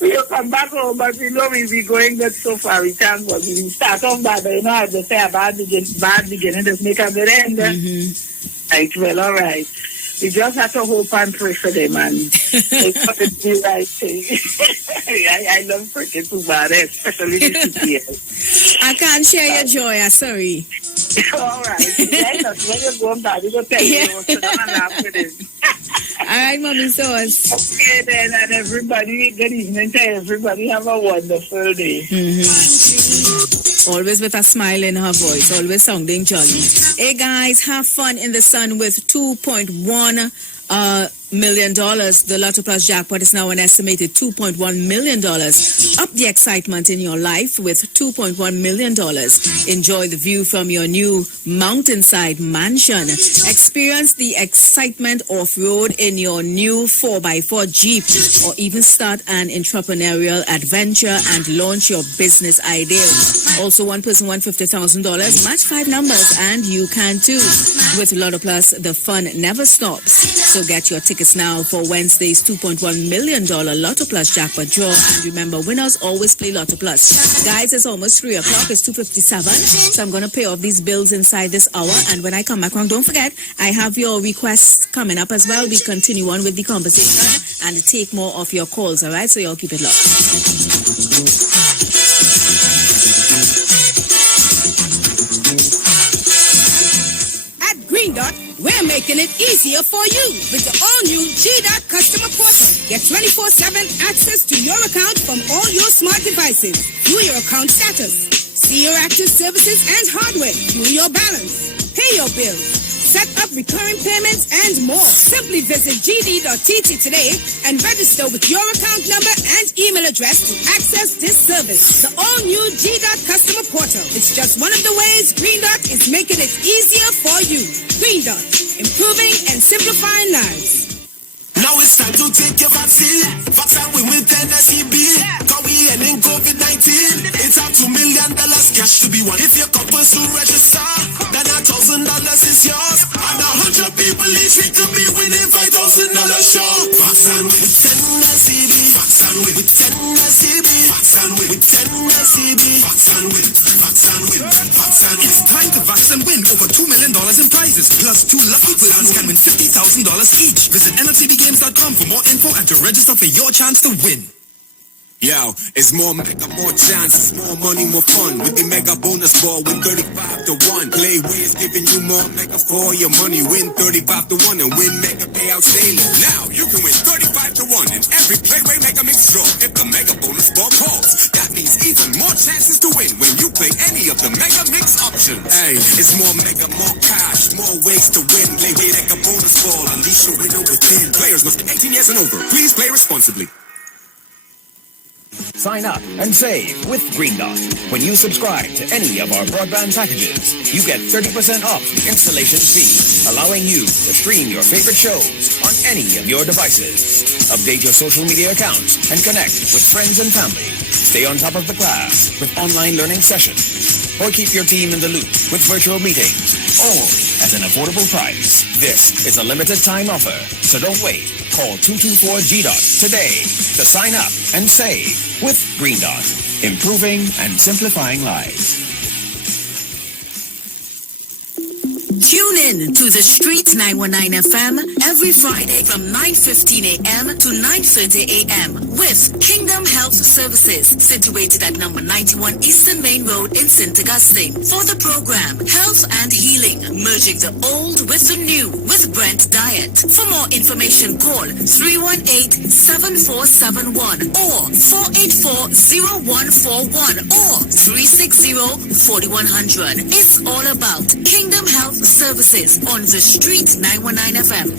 We will come back home, but we know we'll be going good so far. We can't, but we start off bad, but I have to say a bad beginning does make a good end. Right, well, all right. We just have to hope and pray for them, and they got to do the right thing. I love cricket too bad, especially the CPL. I can't share your joy, I'm sorry. All right. When you go back, you go tell me what's going on after this. All right, Mommy Sauce. Okay, then, and everybody, good evening to everybody. Have a wonderful day. Always with a smile in her voice, always sounding jolly. Hey, guys, have fun in the sun with $2.1 million. The Lotto Plus jackpot is now an estimated $2.1 million. Up the excitement in your life with $2.1 million. Enjoy the view from your new mountainside mansion. Experience the excitement off-road in your new 4x4 Jeep, or even start an entrepreneurial adventure and launch your business idea. Also, one person won $50,000. Match 5 numbers and you can too. With Lotto Plus, the fun never stops. So get your tickets now for Wednesday's $2.1 million Lotto Plus jackpot draw. And remember, winners always play Lotto Plus. Guys, it's almost 3 o'clock. It's 2:57. So I'm going to pay off these bills inside this hour. And when I come back around, don't forget, I have your requests coming up as well. We continue on with the conversation and take more of your calls, all right? So y'all keep it locked. Green Dot, we're making it easier for you with the all-new G-Dot customer portal. Get 24/7 access to your account from all your smart devices. View your account status, see your active services and hardware, view your balance, pay your bills, set up recurring payments, and more. Simply visit gd.tt today and register with your account number and email address to access this service. The all-new G-Dot customer portal. It's just one of the ways Green Dot is making it easier for you. Green Dot, improving and simplifying lives. Now it's time to take your vaccine. Vaccine with NSEB. Cause we ending COVID-19. It's up $2 million cash to be won. If your couples to register, then $1,000 is yours. And 100 people each week to be winning $5,000 sure. Vaccine with NSEB. Vaccine with NSEB. Vaccine with NSEB. Vaccine with. It's time to vaccine win over $2 million in prizes. Plus 2 lucky winners can win $50,000 each. Visit NSEBgames.com for more info and to register for your chance to win. Yo, it's more mega, more chances, more money, more fun. With the mega bonus ball, win 35-1. Play ways giving you more mega for your money. Win 35-1 and win mega payouts daily. Now you can win 35-1 in every Playway Mega Mix draw if the mega bonus ball calls. That means even more chances to win when you play any of the mega mix options. Hey, it's more mega, more cash, more ways to win. Play mega bonus ball, unleash your winner within. Players must be 18 years and over. Please play responsibly. Sign up and save with Green Dot. When you subscribe to any of our broadband packages, you get 30% off the installation fee, allowing you to stream your favorite shows on any of your devices. Update your social media accounts and connect with friends and family. Stay on top of the class with online learning sessions, or keep your team in the loop with virtual meetings, all at an affordable price. This is a limited time offer, so don't wait. Call 224-G-DOT today to sign up and save with Green Dot, improving and simplifying lives. Tune in to the Street 919 FM every Friday from 9:15 a.m. to 9:30 a.m. with Kingdom Health Services, situated at number 91 Eastern Main Road in St. Augustine. For the program Health and Healing, merging the old with the new with Brent Diet. For more information, call 318-7471 or 484-0141 or 360-4100. It's all about Kingdom Health Services on the Street 919 FM.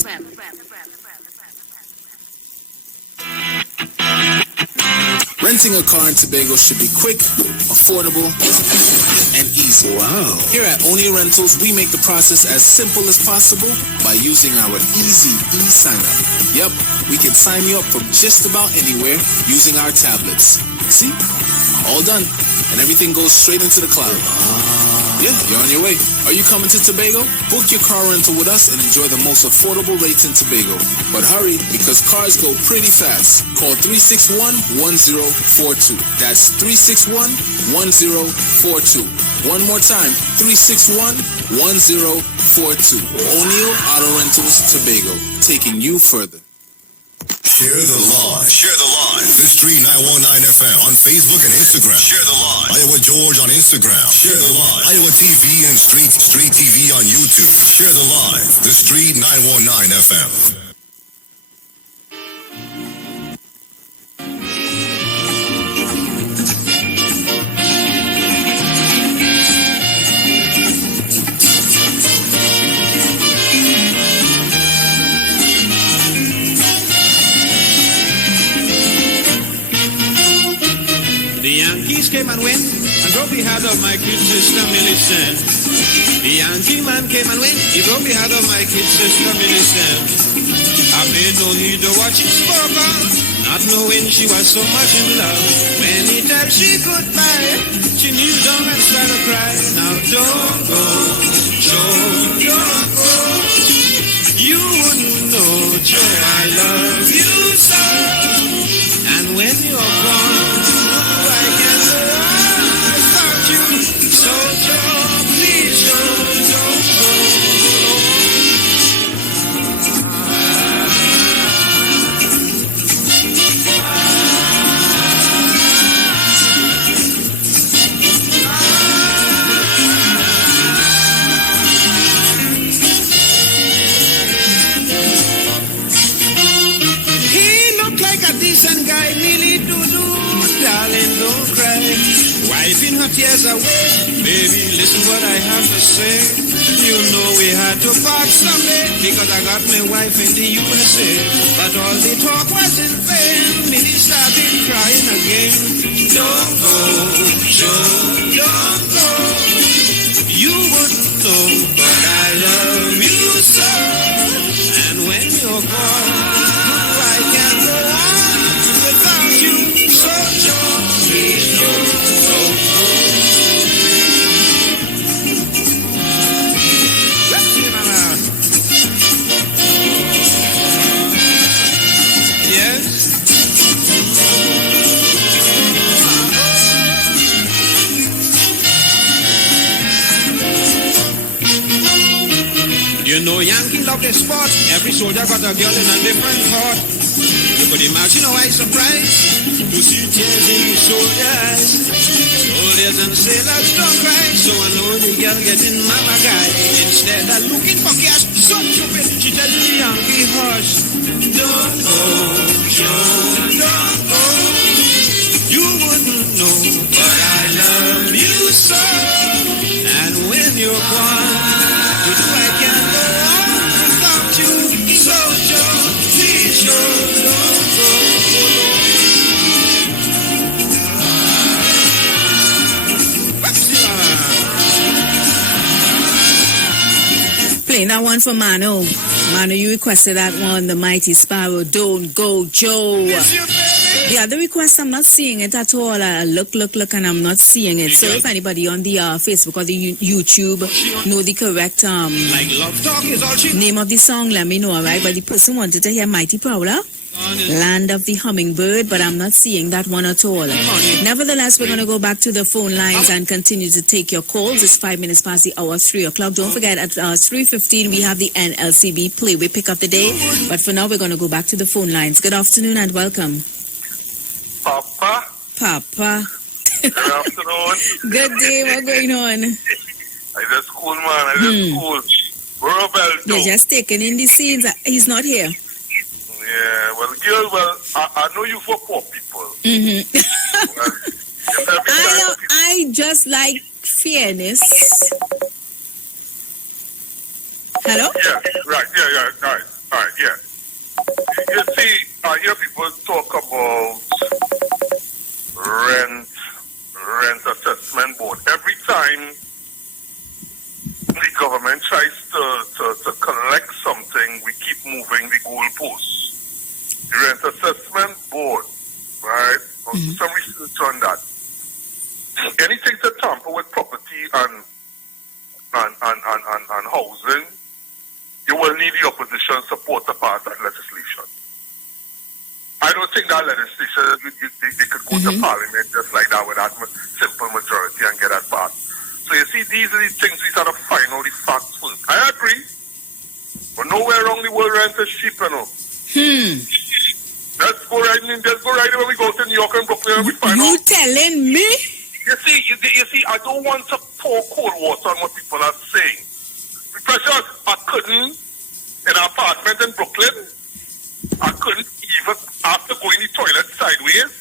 Renting a car in Tobago should be quick, affordable, and easy. Wow. Here at Onia Rentals, we make the process as simple as possible by using our easy e-sign-up. Yep, we can sign you up from just about anywhere using our tablets. See? All done. And everything goes straight into the cloud. Yeah, you're on your way. Are you coming to Tobago? Book your car rental with us and enjoy the most affordable rates in Tobago. But hurry, because cars go pretty fast. Call 361-1042. That's 361-1042. One more time, 361-1042. O'Neill Auto Rentals, Tobago, taking you further. Share the live. Share the live. The Street 919 FM on Facebook and Instagram. Share the live. Iowa George on Instagram. Share the live. Iowa TV and Street TV on YouTube. Share the live. The Street 919 FM. The Yankees came and went and broke the heart of my kid sister Millicent. The Yankee man came and went, he broke the heart of my kid sister Millicent. I paid no heed to what she spoke of, not knowing she was so much in love. Many times she goodbye, she kneeled down and started to cry. Now don't go, Joe, don't go. You wouldn't know, Joe, I love you so. And when you're gone, so Joe, please don't go. He looked like a decent guy, really do. Darling, don't cry. Wiping her tears away. Baby, listen what I have to say. You know we had to part someday because I got my wife in the USA. But all the talk was in vain. Millie started crying again. Don't go, Joe, don't go. You wouldn't know, but I love you so. And when you're gone, I can't go on without you. So Joe, please don't go. You know Yankee love the sport. Every soldier got a girl in a different court. You could imagine how I surprised to see tears in the soldiers. Soldiers and sailors don't cry, so I know the girl getting mama guy. Instead of looking for cash, so stupid, she tells the Yankee hush. Don't go, Joe, don't go. You wouldn't know, but I love you so. And when you're gone, I can't go on without you. So Joe, please, Joe, don't go. Play that one for Mano. Mano, you requested that one, the Mighty Sparrow, Don't Go, Joe. The other request, I'm not seeing it at all. I look, and I'm not seeing it. So if anybody on the Facebook or the YouTube know the correct name of the song, let me know, alright? But the person wanted to hear Mighty Prowler. Land of the Hummingbird, but I'm not seeing that one at all. Nevertheless, we're going to go back to the phone lines and continue to take your calls. It's 5 minutes past the hour, 3 o'clock. Don't forget, at 3:15, we have the NLCB play. We pick up the day, but for now, we're going to go back to the phone lines. Good afternoon and welcome. Papa. Good afternoon. Good day. What's going on? I just school, man. I just school. You're just taking in the scenes. He's not here. Yeah, well, girl, I know you for poor people. I just like fairness. Hello? Yeah, right, yeah. You see, I hear people talk about rent assessment board. Every time the government tries to collect something, we keep moving the goalposts. The rent assessment board, right? Some research on that. Anything to tamper with property and housing, you will need the opposition support to pass that legislation. I don't think that legislation, they could go to parliament just like that with that simple majority and get that passed. So you see, these are the things we sort of find out the facts first. I agree. But nowhere around the world rent is cheap, you know. Let's go right in when we go to New York and Brooklyn and we find out. You telling me? You see, I don't want to pour cold water on what people are saying. Precious, I couldn't, in an apartment in Brooklyn, I couldn't even, after going the toilet sideways,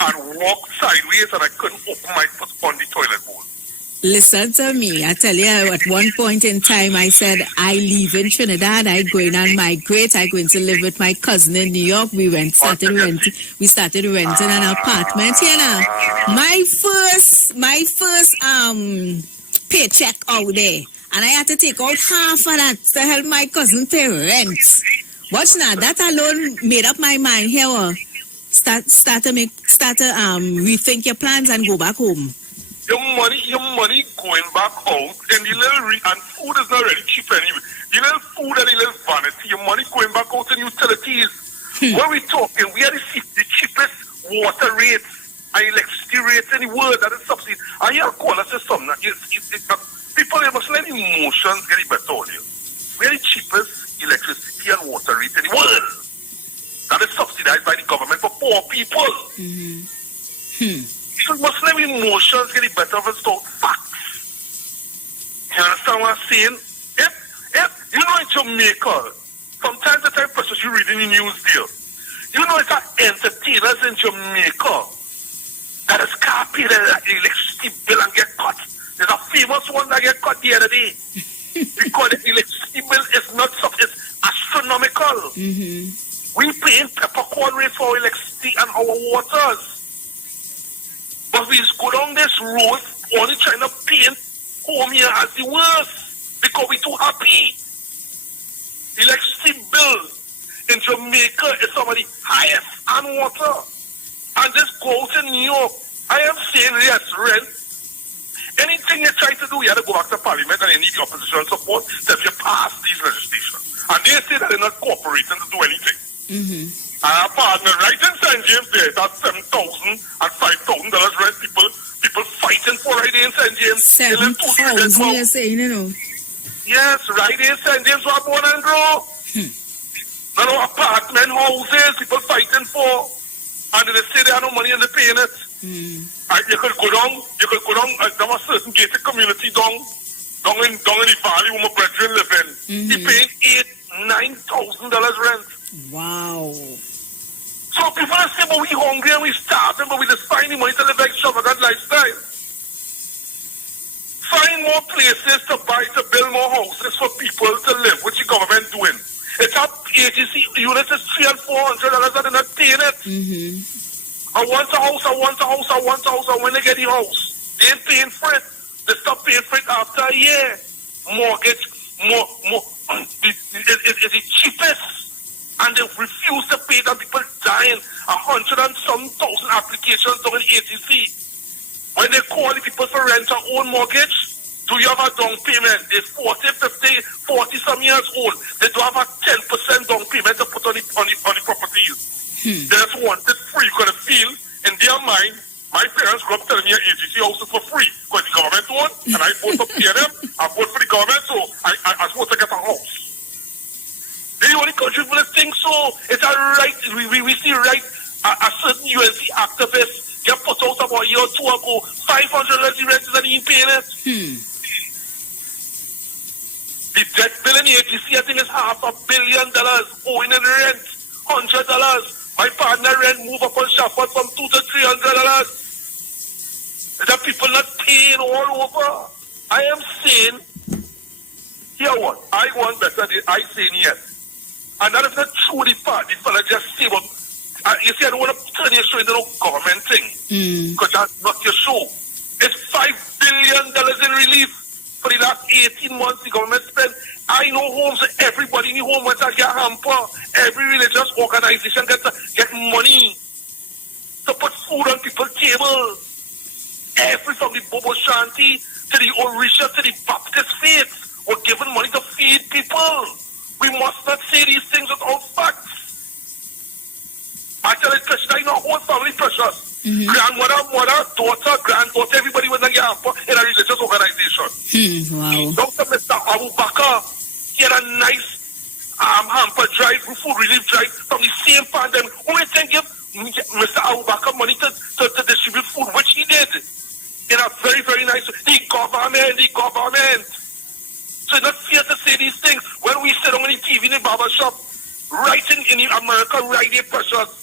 and walk sideways, and I couldn't open my foot on the toilet bowl. Listen to me. I tell you, at one point in time, I said, I leave in Trinidad. I going and migrate. I going to live with my cousin in New York. We started renting an apartment here now. My first paycheck out there. And I had to take out half of that to help my cousin pay rent. Watch now, that alone made up my mind here. Start to rethink your plans and go back home. Your money going back home, and the little and food is not really cheap anyway. The little food and the little vanity, your money going back out in utilities. When we talking, we are the cheapest water rates and electricity rates in the world. That is subsidy. I hear call us something. People, they must let emotions get better on you. We are the cheapest electricity and water rate in the world. That is subsidized by the government for poor people. So Muslim emotions get better of us talk facts. You understand what I'm saying? If you know in Jamaica, from time to time, precious, you reading the news there. You know it's entertainers in Jamaica that is can't pay the electricity bill and get cut. There's a famous one that get cut the other day. Because the electricity bill is not it's astronomical. We paying peppercorn rates for electricity and our waters. But we just go down this road only trying to paint home here as the worst because we're too happy. Electricity bill in Jamaica is some of the highest on water. And just go to New York. I am saying yes, rent. Anything you try to do, you have to go back to Parliament and you need the opposition support to you pass these legislation. And they say that they're not cooperating to do anything. And our partner right in St. James there, that's $7,000 and $5,000 rent. People fighting for right there in St. James. 7,000 you're saying, you know. Yes, right there in St. James were born and grow. No apartment houses, people fighting for. And they say they have no money and they're paying it. And you could go down, there was a certain gated community down in the valley where my brethren live in. He paying $8,000-9,000 rent. Wow. So people are saying, but we hungry and we starving, but we just find the money to live extravagant lifestyle. Find more places to build more houses for people to live, which the government doing. It's up agency units is $300 and $400 and they're not paying it. I want a house, and when they get the house, they ain't paying for it. They stop paying for it after a year. Mortgage, is the cheapest. And they refuse to pay them, people dying. 100 and some thousand applications down in ATC. When they call the people for rent or own mortgage, Do you have a down payment? They're 40, 50, 40 some years old. They don't have a 10% down payment to put on the properties. They just want it free. You're going to feel in their mind, my parents grew up telling me agency houses for free because the government owned, and I vote for PNM, I vote for the government, so I supposed to get a house. They only contribute to things, so it's a right. We see right. A certain UNC activist get put out about a year or two ago, 500 residents and he ain't paying it. The debt bill in the ATC, I think, is $500 million owing in rent, $100. My partner rent move up on Shafford from $200 to $300. The people not paying all over. I am saying, hear what? I want better than I saying yes. And that is not true the part. The fella just say, but you see, I don't want to turn your show into no government thing. Because that's not your show. It's $5 billion in relief for the last 18 months the government spent. I know homes, everybody in the home wants to get hamper. Every religious organization get money to put food on people's table. Every from the Bobo Shanti to the Orisha to the Baptist faith were given money to feed people. We must not say these things without facts. I tell you, I know whole family precious. Grandmother, mother, daughter, granddaughter, everybody was in a religious organization. Wow. Dr. Mr. Abu Bakr, he had a nice hamper drive, food relief drive from the same pandemic. Only thing give Mr. Abu Bakr money to distribute food, which he did. In a very, very nice way. The government. So it's not fair to say these things when we sit on the TV in the barber shop, right in America, right there, precious.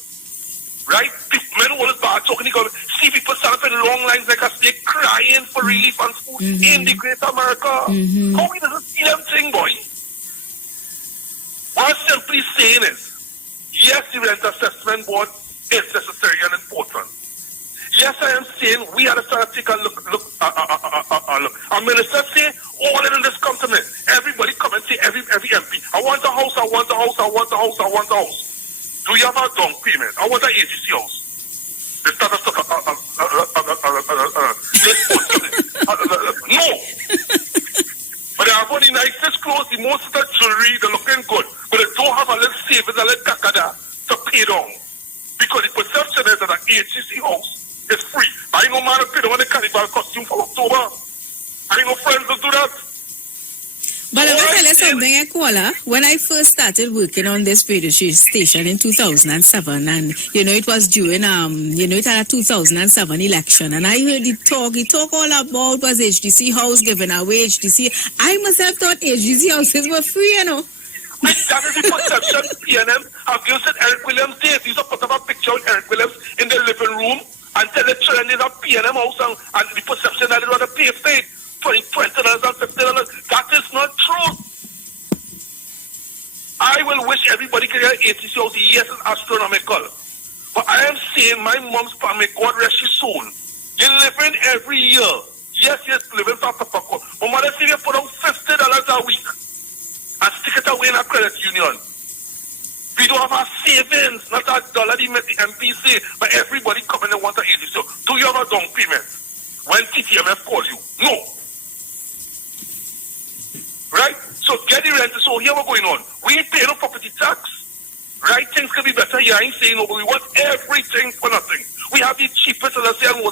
Right? Men who was bad talking to government. See people stand up in long lines like us, they crying for relief and food in the great America. How we doesn't see them thing, boy? What I'm simply saying is, yes, the rent assessment board is necessary and important. Yes, I am saying we have to start to take a look. A minister say, all in this come to me. Everybody come and say, every MP, I want a house, I want a house, I want a house, I want a house. Do you have a down payment? I want an AGC house. They start to talk no. But they have only nicest clothes, the most of the jewelry, they're looking good. But they don't have a little savings, a little kakada to pay down. Because the perception is that an AGC house is free. I ain't no man to pay down the carnival costume for October. I ain't no friends to do that. But let me tell you something, Ekola. When I first started working on this radio station in 2007, and it was during it had a 2007 election, and I heard he talk all about was HDC house giving away HDC. I must have thought HDC houses were free, That is the perception PNM have given Eric Williams days. He's put up a picture of Eric Williams in the living room and tell the children there's a PNM house and the perception that they want to pay for it. $20 and $50. That is not true. I will wish everybody can hear ATC house. Yes, it's astronomical. But I am saying my mom's family, God rest his soul. You living every year. Yes, living for Papaco. But mother say you put out $50 a week and stick it away in a credit union. We don't have our savings, not a dollar the MP say, but everybody coming and want an ATC. So do you have a down payment when TTMF call you? No. Right? So get the rent. So here we're going on. We ain't paying no property tax. Right? Things can be better here. I ain't saying no, but we want everything for nothing. We have the cheapest electricity and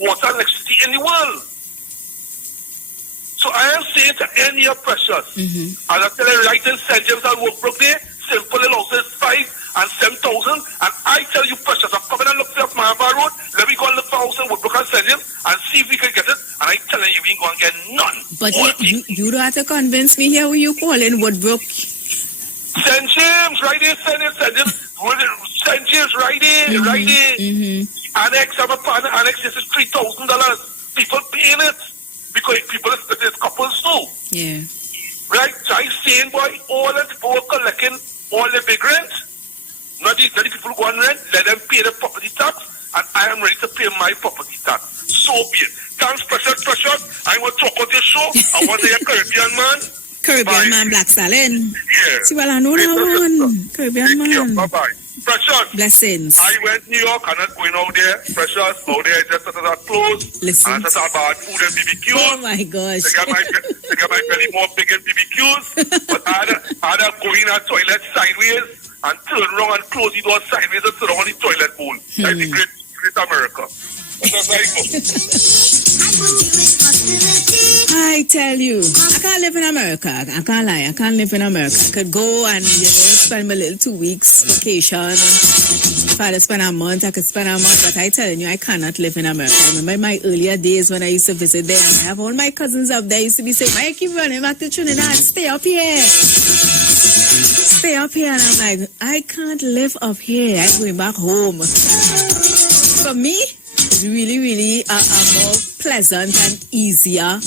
water and electricity in the world. So I am saying to end your pressures. As I tell you, right in St. James and Workbrook there, simple little houses 5 and 7,000. And I tell you, precious, I'm coming and look for Mahaba Road. Let me go and look for a house in Woodbrook and St. James and see if we can get it. And I tell you, we ain't going to get none. But you don't have to convince me here who you calling Woodbrook. St. James, right there, St. James. St. James, right there, right there. Annex, I'm a partner, annex, this is $3,000. People paying it. Because people, it's couples too. Yeah. Right? So I'm saying, boy, all the people are collecting all the big rent. Not the people who want rent, let them pay the property tax, and I am ready to pay my property tax. So be it. Thanks, precious. I want to talk about your show. I want to hear Caribbean man. Caribbean man, Black Salin. Yeah. See, well, I know that one. Caribbean man. Bye-bye. Precious. Blessings. I went to New York and I'm going out there. Precious. Out there, just started clothes. Listen. And I started about food and BBQs. Oh my gosh. They got my belly more big and BBQs. But I had to go in a toilet sideways and turn around and close the door sideways and sit on the toilet bowl. That's the great America. I tell you, I can't live in America. I can't lie. I can't live in America. I could go and, spend my little 2 weeks vacation. If I had to spend a month, I could spend a month. But I telling you, I cannot live in America. I remember my earlier days when I used to visit there, and I have all my cousins up there used to be saying, I keep running back to Trinidad. Stay up here. Stay up here. And I'm like, I can't live up here. I'm going back home. For me, it's really, really a more pleasant and easier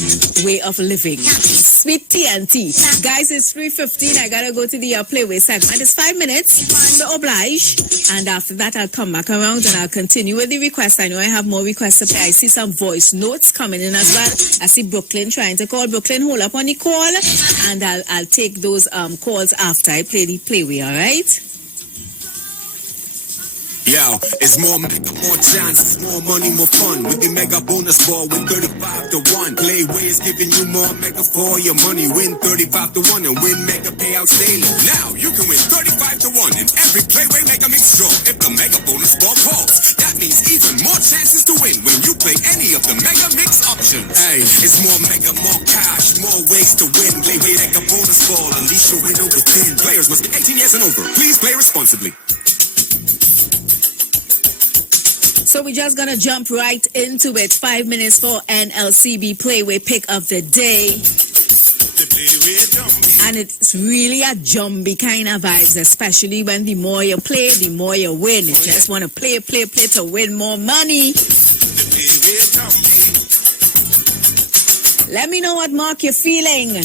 way of living. Sweet TNT. Guys, it's 3:15. I gotta go to the Playway segment. It's 5 minutes to oblige. And after that, I'll come back around and I'll continue with the requests. I know I have more requests to play. I see some voice notes coming in as well. I see Brooklyn trying to call. Brooklyn, hold up on the call. And I'll take those calls after I play the Playway, all right? Yo, it's more mega, more chances, more money, more fun. With the mega bonus ball, win 35 to 1. Playway is giving you more mega for your money. Win 35 to 1 and win mega payouts daily. Now you can win 35 to 1 in every Playway mega mix draw if the mega bonus ball calls. That means even more chances to win when you play any of the mega mix options. Hey, it's more mega, more cash, more ways to win. Playway mega bonus ball, unleash your window within. Players must be 18 years and over. Please play responsibly. So we're just going to jump right into it. 5 minutes for NLCB Playway Pick of the Day. And it's really a jumbie kind of vibes, especially when the more you play, the more you win. You just want to play to win more money. Let me know what mark you're feeling.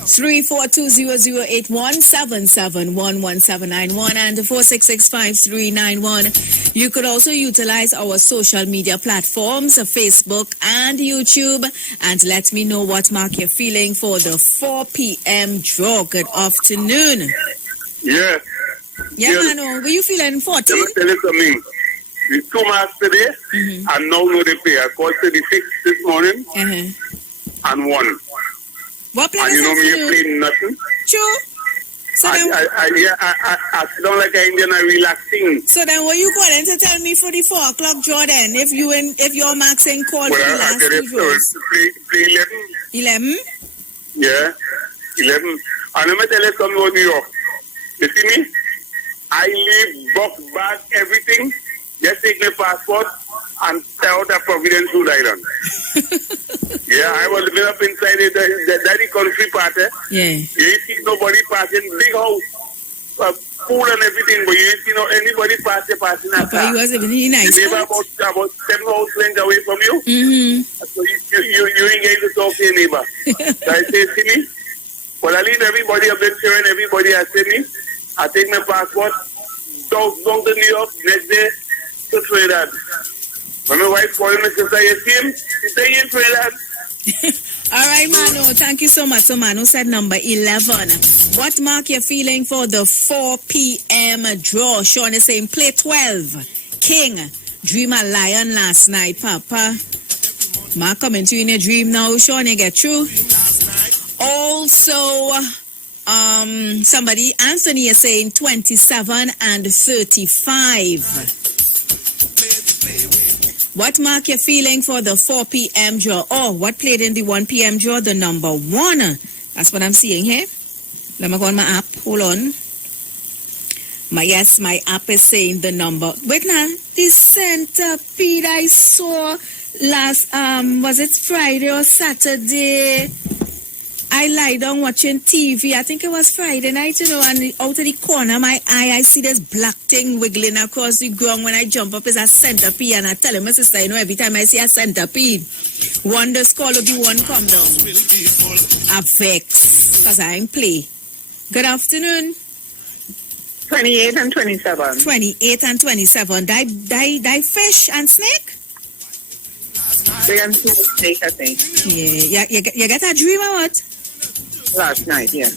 3420081771191 and 4665391. You could also utilize our social media platforms, Facebook and YouTube, and let me know what mark you're feeling for the 4 p.m. draw. Good afternoon. Yeah. Yeah, Mano. Were you feeling 40? Let me tell you something. The 2 marks today, and now no they pay. I called 36 this morning, and 1. What and you know me, you playing nothing. True. So I sit down like an Indian and relaxing. So then what you calling to tell me for the 4 o'clock draw then? If your max ain't called for the last 2 draws? Play 11. 11? Yeah, 11. And let me tell you something about New York. You see me? I leave box, bag, everything. Just take my passport and stay out of Providence, Rhode Island. Yeah, I was living up inside the country part. Yeah. You see nobody passing, big house, pool and everything, but you see anybody passing a car. You was living in nice. You live about 7 house length away from you. So you ain't going to talk to your neighbor. So I say, see me? Well, I leave everybody up there cheering, everybody has seen me. I take my passport, down to New York, next day to Trinidad. When my wife called me, sister, you see him? She said, you in Trinidad. All right, Mano. Thank you so much. So Mano said number 11. What mark you're feeling for the 4 p.m. draw? Sean is saying play 12. King. Dream a lion last night, Papa. Mark coming to you in a dream now. Sean, you get through. Also, somebody, Anthony is saying 27 and 35. What mark you're feeling for the 4 p.m. draw? Oh, what played in the 1 p.m. draw? The number 1. That's what I'm seeing here. Let me go on my app. Hold on. My app is saying the number. Wait now. The centipede I saw last, was it Friday or Saturday? I lie down watching TV. I think it was Friday night, and out of the corner of my eye, I see this black thing wiggling across the ground. When I jump up, it's a centipede, and I tell my sister, every time I see a centipede, one the skull will be one come down. I vex, because I ain't play. Good afternoon. 28 and 27. 28 and 27. Die fish and snake? They and snake, I think. Yeah, you get a dream or what? last night, yeah.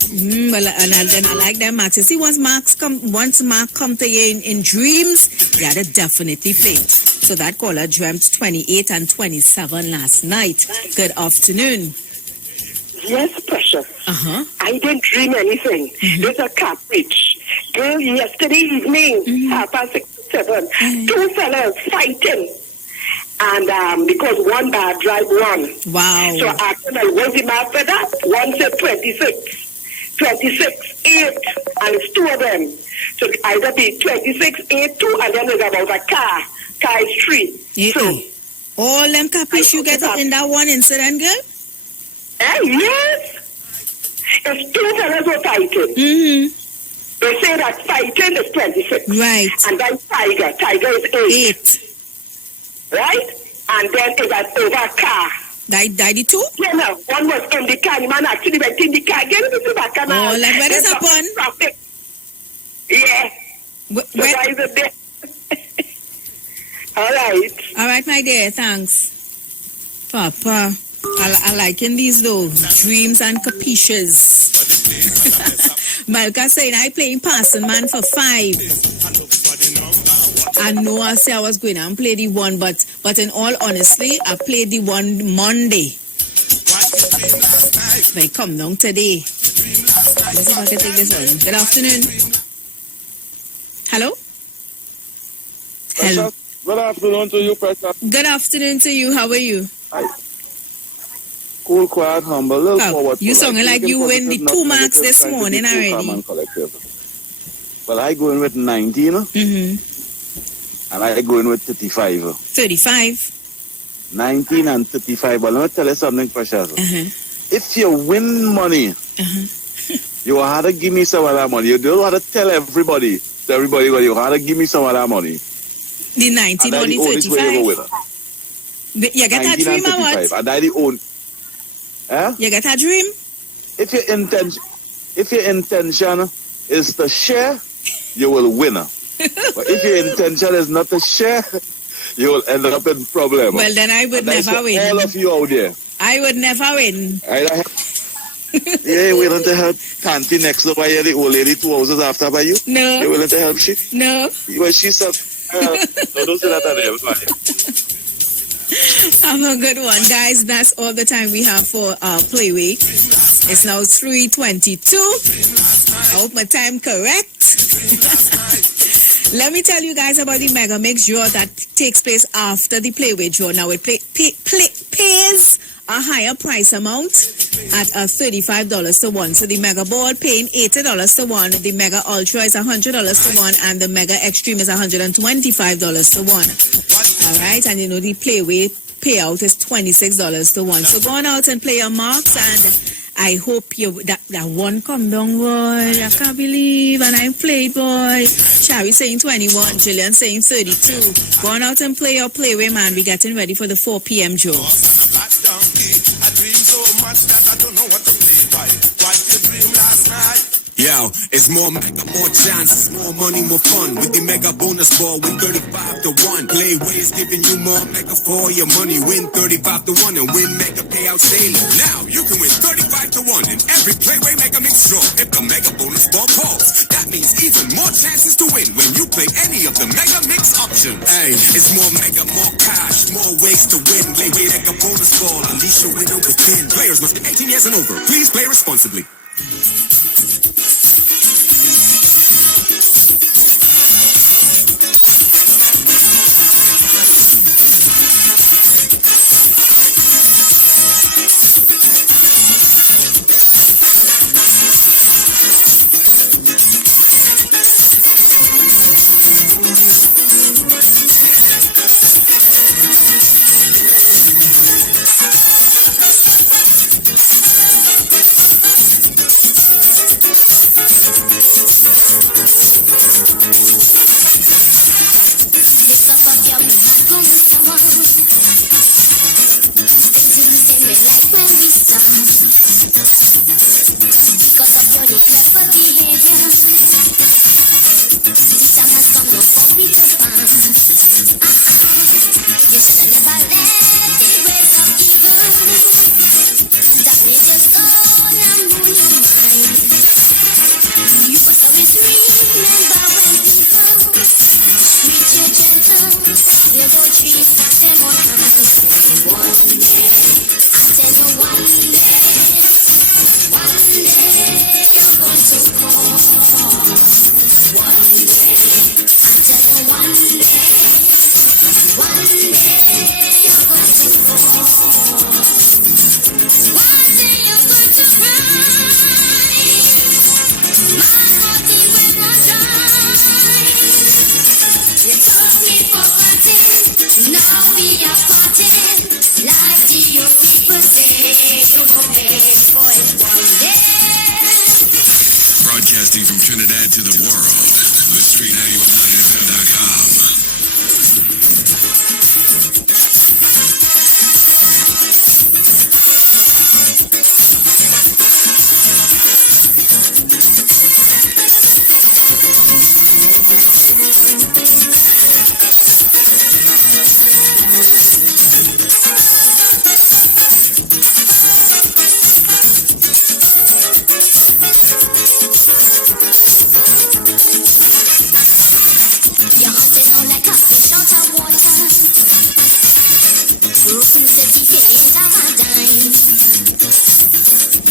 Well, and then I like that Max. You see, once Mark come to you in dreams, you had to definitely play. So that caller dreamt 28 and 27 last night. Good afternoon. Yes, Precious. I didn't dream anything. There's a caprice. Girl, yesterday evening, 6:30, 2 fellas fighting. And because one bar drive one. Wow. So after I was him after that, one said 26, 8, and it's 2 of them. So either be 26, 8, 2, and then there's about a car is 3. So all them caprice you get in that one incident, girl? Yes. It's 2 fellas were fighting. They say that fighting is 26. Right. And then Tiger is 8. Right? And then it was over a car. Died the 2? Yeah, no. One was in the car. The man actually went in the car. Get into the back. Oh, like where is upon? Traffic. Yeah. So why is it there? All right, my dear. Thanks. Papa. I liking these though. Dreams and caprices. Malka saying I playing passing man for 5. I know I say I was going and play the one, but in all honesty, I played the one Monday. They come down today. Let's see if I can take this one. Good afternoon. Hello? Hello. Good afternoon to you, Precious. Good afternoon to you. How are you? Hi. Cool, quiet, humble, little forward. You sounding like you win the 2 marks this morning already. Well, I go in with 19. And I go in with 35. 35? 19 and 35. But let me tell you something, Precious. If you win money, you have to give me some of that money. You don't have to tell everybody, you have to give me some of that money. The 19 or the 35? You get a dream or what? And that's the only. You get a dream? If your intention is to share, you will win. But if your intention is not to share, you will end up in problem. Well, then I would never win. All of you out there. I would never win. You willing to help Tanti next door by the old lady 2 houses after by you? No. You willing to help she? No. Well, she said, no, don't say that at them. Have a good one, guys. That's all the time we have for Play Week. It's now 3:22. I hope my time correct. Let me tell you guys about the Mega Mix draw that takes place after the Play Week draw. Now it pays a higher price amount at $35 to 1. So the Mega Ball paying $80 to 1. The Mega Ultra is $100 to 1. And the Mega Extreme is $125 to 1. All right. And you know the Play Week payout is $26 to 1. So go on out and play your marks, and I hope that one come down, boy. I can't believe, and I played, boy. Shari saying 21, Jillian saying 32. Go on out and play your playway, man. We're getting ready for the 4 p.m. draw. I dream so much that I don't know what to play by. What you dream last night? Yo, it's more mega, more chances, more money, more fun. With the mega bonus ball, win 35 to 1. Playways giving you more mega for your money. Win 35 to 1 and win mega payout daily. Now you can win 35 to 1 in every Playway Mega Mix draw. If the mega bonus ball calls, that means even more chances to win when you play any of the Mega Mix options. Hey, it's more mega, more cash, more ways to win. Playway Mega Bonus Ball, unleash your winner within. Players must be 18 years and over. Please play responsibly. Just all I'm You go treat us them on hands. One day, I tell you one day you're going to fall. One day, I tell you one day you're going to fall. One day you're going to cry. My body will not die. You took me for granted, now we are parted. Like the old people say, you go pay for it one day. Broadcasting from Trinidad to the world, the street919fm.com. You're hunting on like a fish out of water. Refuse to be payment of a dime.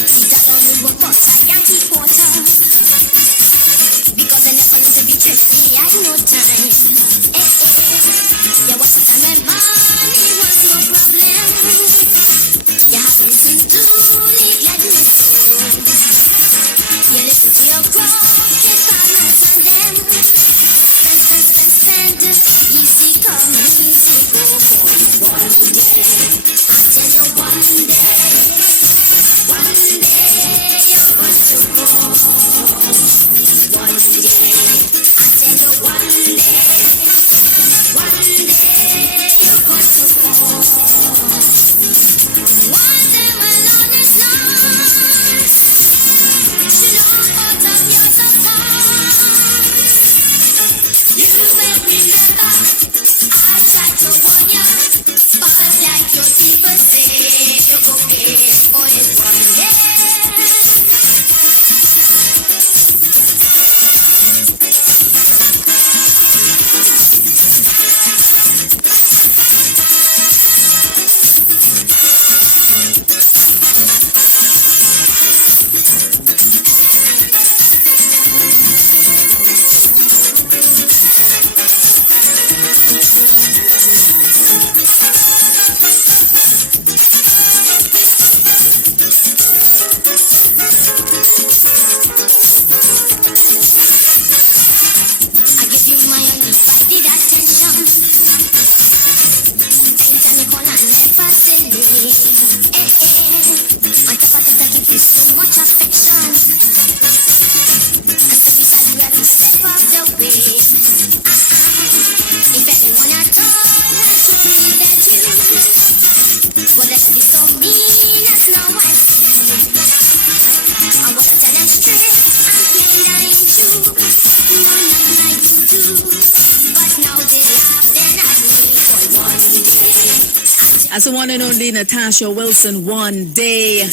Sit alone and work out a Yankee quarter. Because I never learned to be thrifty, I had no time. There was a time when money was no problem. You had reason to neglect me so. You listen to your crooked partners and them. Spend, easy come, easy go. One day, I tell you one day you're going to go. One day, I tell you one day you're going to fall. One day when all is lost, you know part of yours are gone. You will remember, I tried to warn you, but like your people say, you go pay for it one day. I give you my undivided attention. Anytime you call, I never say nay. On top of that, I give you so much affection. And so beside you, I have to step up the way. If anyone at all has treated you, well, let them be so mean as now I see. I wanna tell them straight and plain I ain't true. No, not like you do. But now they laughing at me for one day. As the one and only Natasha Wilson, one day.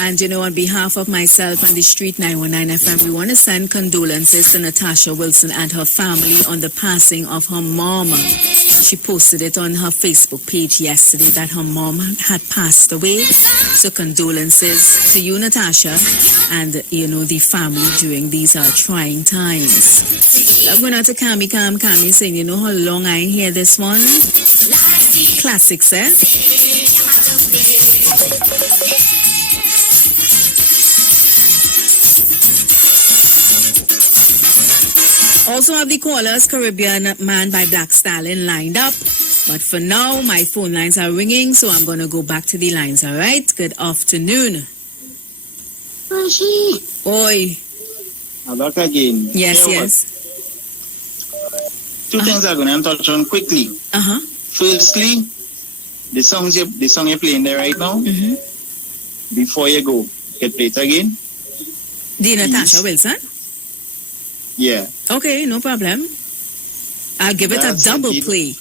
And you know, on behalf of myself and the Street 919 FM, we want to send condolences to Natasha Wilson and her family on the passing of her mom. She posted it on her Facebook page yesterday that her mom had passed away. So condolences to you, Natasha, and you know, the family during these trying times. I'm going out to Kami saying, you know how long I ain't hear this one? Classics, eh? Also have the callers Caribbean Man by Black Stallion lined up. But for now, my phone lines are ringing, so I'm going to go back to the lines, all right? Good afternoon. Oi. I'm back again. Yes. Two things I'm going to touch on quickly. Firstly, the song you're playing there right now, before you go, get played again. The Natasha Wilson? Yeah. Okay, no problem. I'll give it a double play.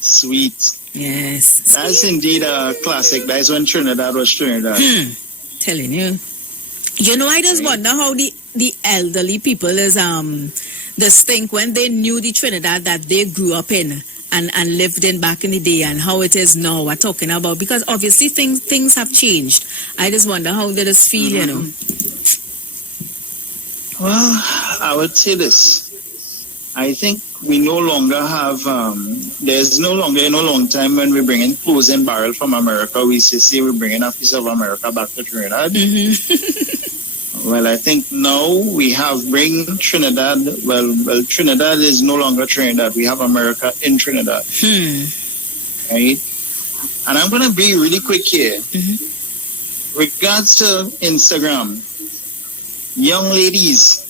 Sweet. Yes. That's indeed a classic. That's when Trinidad was Trinidad. Telling you. You know, I just wonder how the elderly people is Just think when they knew the Trinidad that they grew up in and lived in back in the day and how it is now we're talking about, because obviously things have changed. I just wonder how they just feel, you know. Well, I would say this. I think we no longer have, there's no longer in a long time when we bring in clothes and barrel from America, we say we're bringing a piece of America back to Trinidad. Well, I think now we have bring Trinidad, well, Trinidad is no longer Trinidad. We have America in Trinidad. Right? And I'm going to be really quick here. Regards to Instagram, young ladies,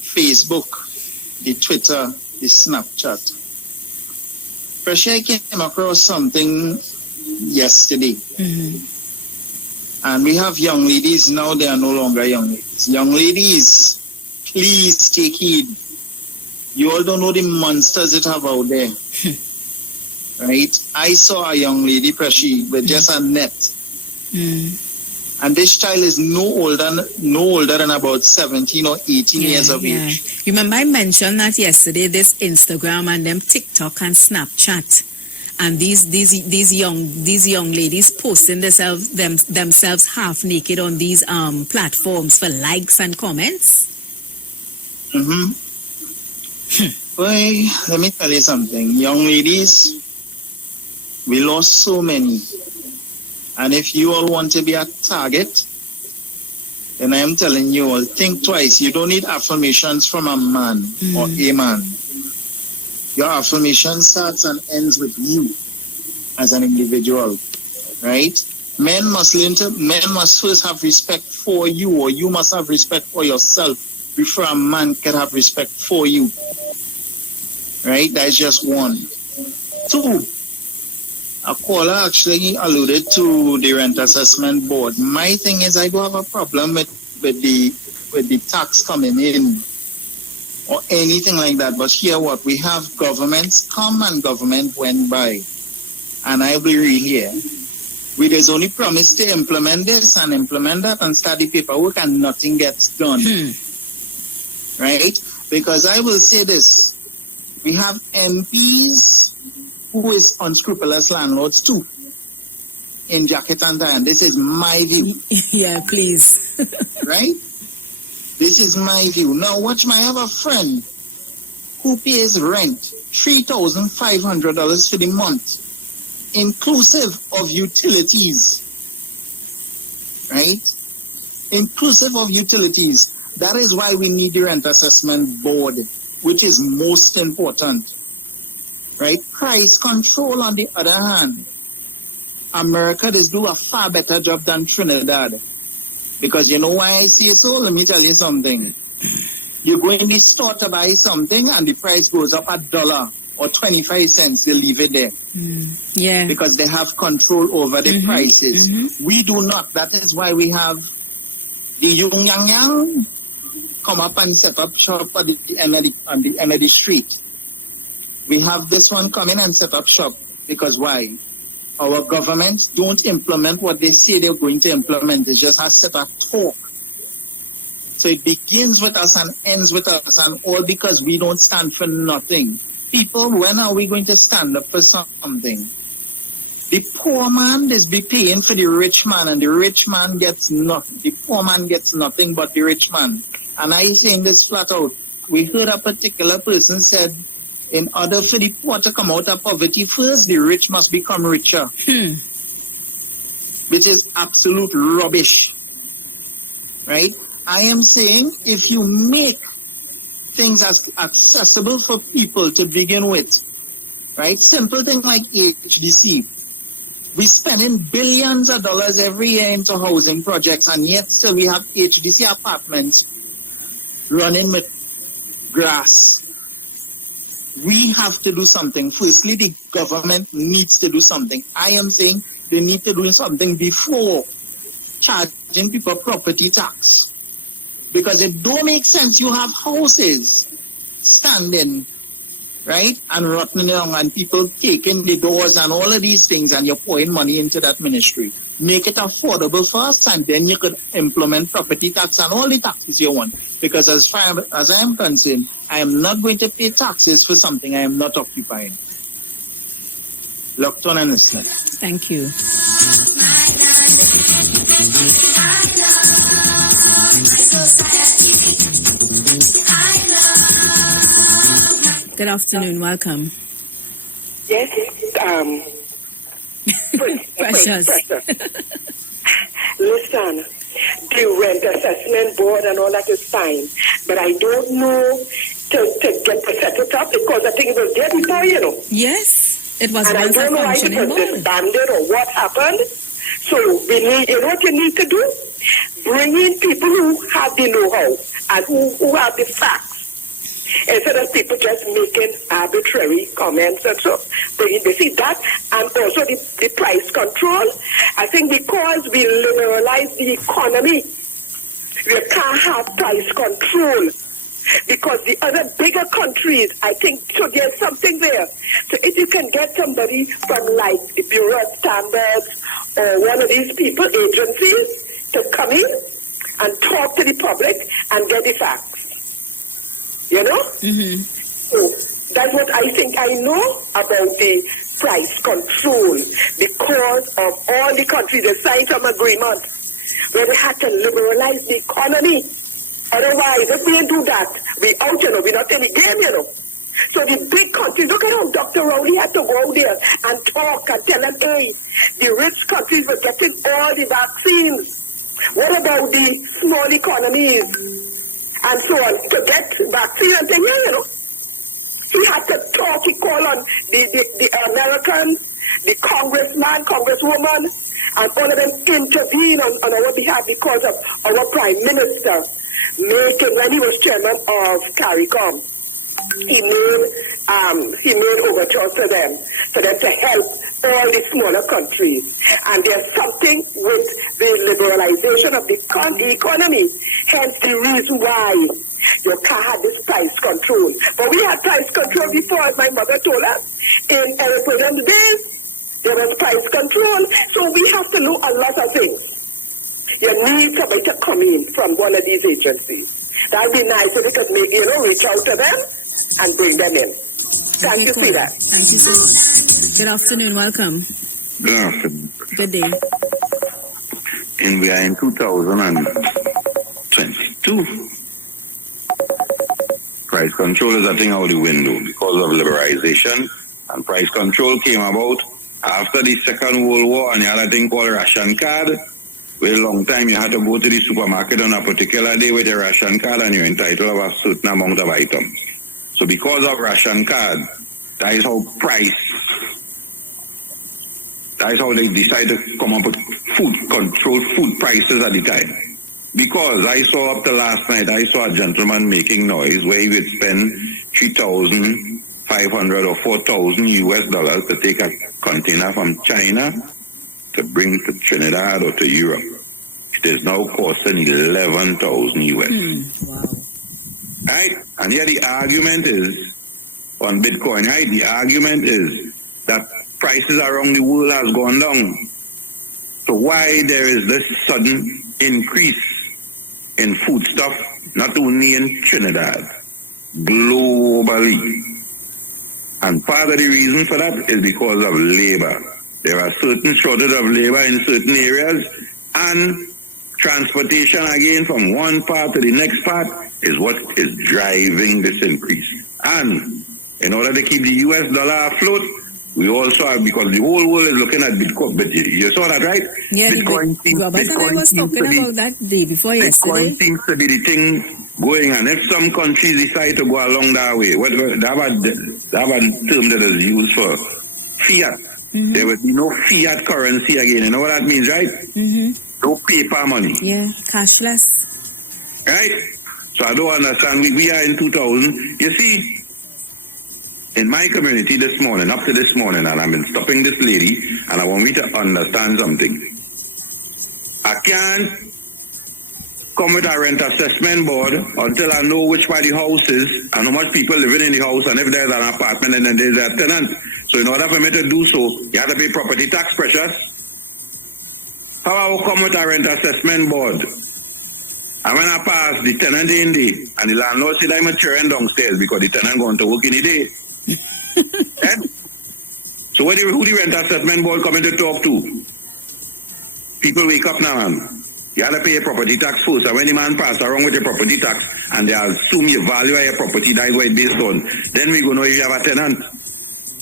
Facebook, the Twitter, the Snapchat. Fresh, I came across something yesterday. And we have young ladies now, they are no longer young ladies. Young ladies, please take heed. You all don't know the monsters that have out there. Right? I saw a young lady, Preshi, with just a net. And this child is no older than about 17 or 18 years of age. Remember I mentioned that yesterday, this Instagram and them TikTok and Snapchat. And these young ladies posting themselves half naked on these platforms for likes and comments. Well, let me tell you something. Young ladies, we lost so many. And if you all want to be a target, then I am telling you all, think twice. You don't need affirmations from a man or a man. Your affirmation starts and ends with you as an individual, right? Men must first have respect for you, or you must have respect for yourself before a man can have respect for you, right? That's just one. Two, a caller actually alluded to the rent assessment board. My thing is, I don't have a problem with the tax coming in or anything like that. But here what? We have governments come and government went by. And I will be real here. There's only promise to implement this and implement that and start the paperwork and nothing gets done. Right? Because I will say this. We have MPs who is unscrupulous landlords too. In jacket and tie. And this is my view. Yeah, please. Right? This is my view. Now watch, I have a friend who pays rent $3,500 for the month, inclusive of utilities. Right? Inclusive of utilities. That is why we need the rent assessment board, which is most important. Right? Price control, on the other hand, America does do a far better job than Trinidad. Because you know why I say so? Let me tell you something. You go in the store to buy something and the price goes up $1 or 25 cents, they leave it there. Yeah. Because they have control over the prices. We do not. That is why we have the young yang come up and set up shop at the end of the street. We have this one come in and set up shop. Because why? Our government don't implement what they say they're going to implement. It's just a set of talk. So it begins with us and ends with us, and all because we don't stand for nothing. People, when are we going to stand up for something? The poor man is be paying for the rich man, and the rich man gets nothing. The poor man gets nothing but the rich man. And I saying this flat out. We heard a particular person said, in order for the poor to come out of poverty, first the rich must become richer. Which is absolute rubbish. Right? I am saying if you make things as accessible for people to begin with, right? Simple thing like HDC. We're spending billions of dollars every year into housing projects, and yet still we have HDC apartments running with grass. We have to do something. Firstly, the government needs to do something. I am saying they need to do something before charging people property tax. Because it don't make sense. You have houses standing, right, and rotting along, and people taking the doors and all of these things, and you're pouring money into that ministry. Make it affordable first, and then you could implement property tax and all the taxes you want. Because as far as I am concerned, I am not going to pay taxes for something I am not occupying. Locked on and listening. Thank you. Good afternoon. Welcome. Yes, Precious. Listen, the rent assessment board and all that is fine, but I don't know to get to set it up because I think it was there before, you know. Yes, it was. And I don't know why it was disbanded or what happened. So we need, you know what you need to do? Bring in people who have the know-how and who have the facts. Instead of people just making arbitrary comments and so. They see that, and also the price control. I think because we liberalize the economy, we can't have price control. Because the other bigger countries, I think, so there's something there. So if you can get somebody from like the Bureau of Standards or one of these people, agencies, to come in and talk to the public and get the facts. You know? Mm-hmm. So that's what I think I know about the price control because of all the countries that signed some agreement where they had to liberalize the economy. Otherwise, if we didn't do that, we out, you know, we're not in the game, you know. So the big countries, look at how Dr. Rowley had to go out there and talk and tell them, hey, the rich countries were getting all the vaccines. What about the small economies? And so on, to get vaccine and things, you know. He had to talk, he called on the Americans, the congressman, congresswoman, and all of them intervene on our behalf because of our prime minister making, when he was chairman of CARICOM, he made overtures to them for them to help all the smaller countries. And there's something with the liberalization of the economy, hence the reason why you can't have this price control. But we had price control before, as my mother told us, in Eric Williams' days, there was price control. So we have to know a lot of things. You need somebody to come in from one of these agencies. That would be nice if we could make, you know, reach out to them and bring them in. Thank you, Peter. Thank you so much. Good afternoon. Welcome. Good afternoon. Good day. And we are in 2022. Price control is a thing out the window because of liberalization. And price control came about after the Second World War, and you had a thing called ration card. Where a long time you had to go to the supermarket on a particular day with a ration card and you're entitled to a certain amount of items. So because of ration card, that is how they decide to come up with control food prices at the time. Because I saw up to last night, I saw a gentleman making noise where he would spend $3,500 or $4,000 US to take a container from China to bring to Trinidad or to Europe. It is now costing $11,000 US. Wow. Right? And here the argument is, on Bitcoin, right? The argument is that prices around the world has gone down. So why there is this sudden increase in foodstuff, not only in Trinidad, globally? And part of the reason for that is because of labor. There are certain shortage of labor in certain areas, and transportation again from one part to the next part is what is driving this increase. And in order to keep the US dollar afloat, we also have, because the whole world is looking at Bitcoin, but you saw that, right? Yeah, Bitcoin Robert and I was talking about that day before yesterday. Bitcoin seems to be the thing going, and if some countries decide to go along that way, they have a term that is used for fiat. Mm-hmm. There will be no fiat currency again. You know what that means, right? Mm-hmm. No paper money. Yeah, cashless. Right? So I don't understand. We are in 2000. You see, in my community this morning, up to this morning, and I've been stopping this lady, and I want me to understand something. I can't come with a rent assessment board until I know which part the house is and how much people living in the house, and if there's an apartment and then there's a tenant. So in order for me to do so, you have to pay property tax, precious. How I will come with a rent assessment board? And when I pass the tenant in there, and the landlord said I'm a children downstairs because the tenant going to work in the day. Right? So who the rent assessment board coming to talk to? People wake up now, man. You have to pay your property tax first. And when the man pass around with your property tax and they assume your value of your property, that is what it's based on, then we go know if you have a tenant.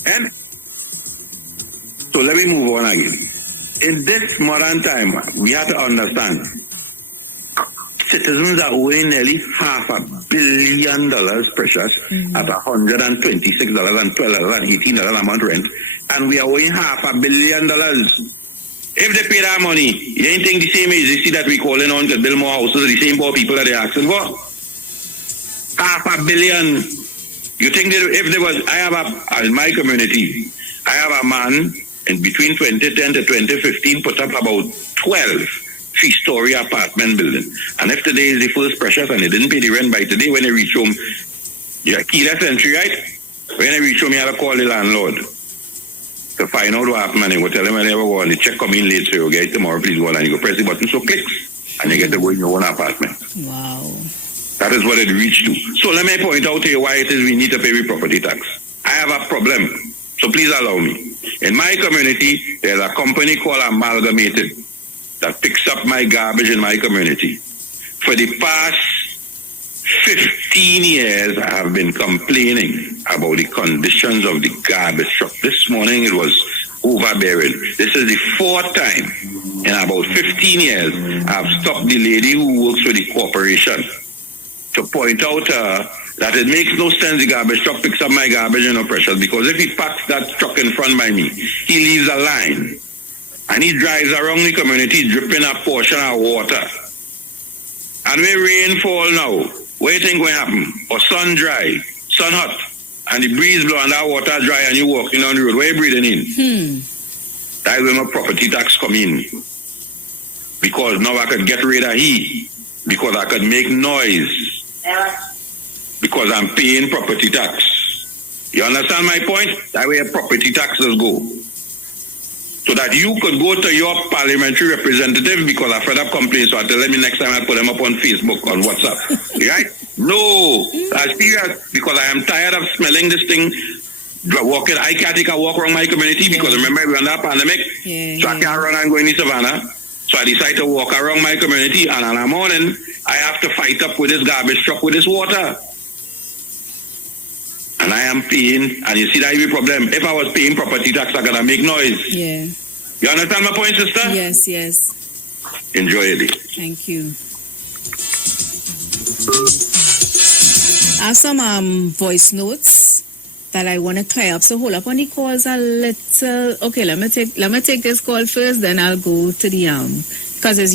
And so let me move on again. In this modern time, we have to understand citizens are owing nearly $500 million, precious, at $126 and $12 and $18 a month rent, and we are owing $500 million. If they pay that money, you ain't think the same agency that we calling on to build more houses, the same poor people that they're asking for? $500 million. You think that if there was, in my community, I have a man in between 2010 to 2015 put up about 12 three-story apartment building. And if today is the first precious and they didn't pay the rent by today, when they reach home, yeah, key that entry, right? When they reach home, you have to call the landlord to find out what happened, and you go tell them when they ever go and the check come in late, so you get it tomorrow, please go on, and you go press the button, so clicks, and you get to go in your own apartment. Wow. That is what it reached to. So let me point out to you why it is we need to pay property tax. I have a problem, so please allow me. In my community, there's a company called Amalgamated that picks up my garbage in my community. For the past 15 years, I have been complaining about the conditions of the garbage truck. This morning, it was overbearing. This is the fourth time in about 15 years I've stopped the lady who works for the corporation to point out that it makes no sense the garbage truck picks up my garbage in no pressure, because if he parks that truck in front by me, he leaves a line and he drives around the community dripping a portion of water. And when rain fall now, what do you think will happen? Or sun dry, sun hot, and the breeze blow and that water dry and you walking on the road, where you breathing in? That is when my property tax come in. Because now I could get rid of heat, because I could make noise, because I'm paying property tax. You understand my point? That way property taxes go. So that you could go to your parliamentary representative, because I've heard of complaints, so I tell them next time I put them up on Facebook, on WhatsApp. Right? No, I'm serious, because I am tired of smelling this thing. Walking, I can't take a walk around my community, because remember we're under a pandemic, so I can't run and go in the savannah. So I decide to walk around my community, and in the morning, I have to fight up with this garbage truck with this water. And I am paying, and you see that is the problem. If I was paying property tax, I gotta make noise. Yeah. You understand my point, sister? Yes, yes. Enjoy your day. Thank you. I have some voice notes that I want to clear up. So hold up on the calls a little. Okay, let me take this call first, then I'll go to the because is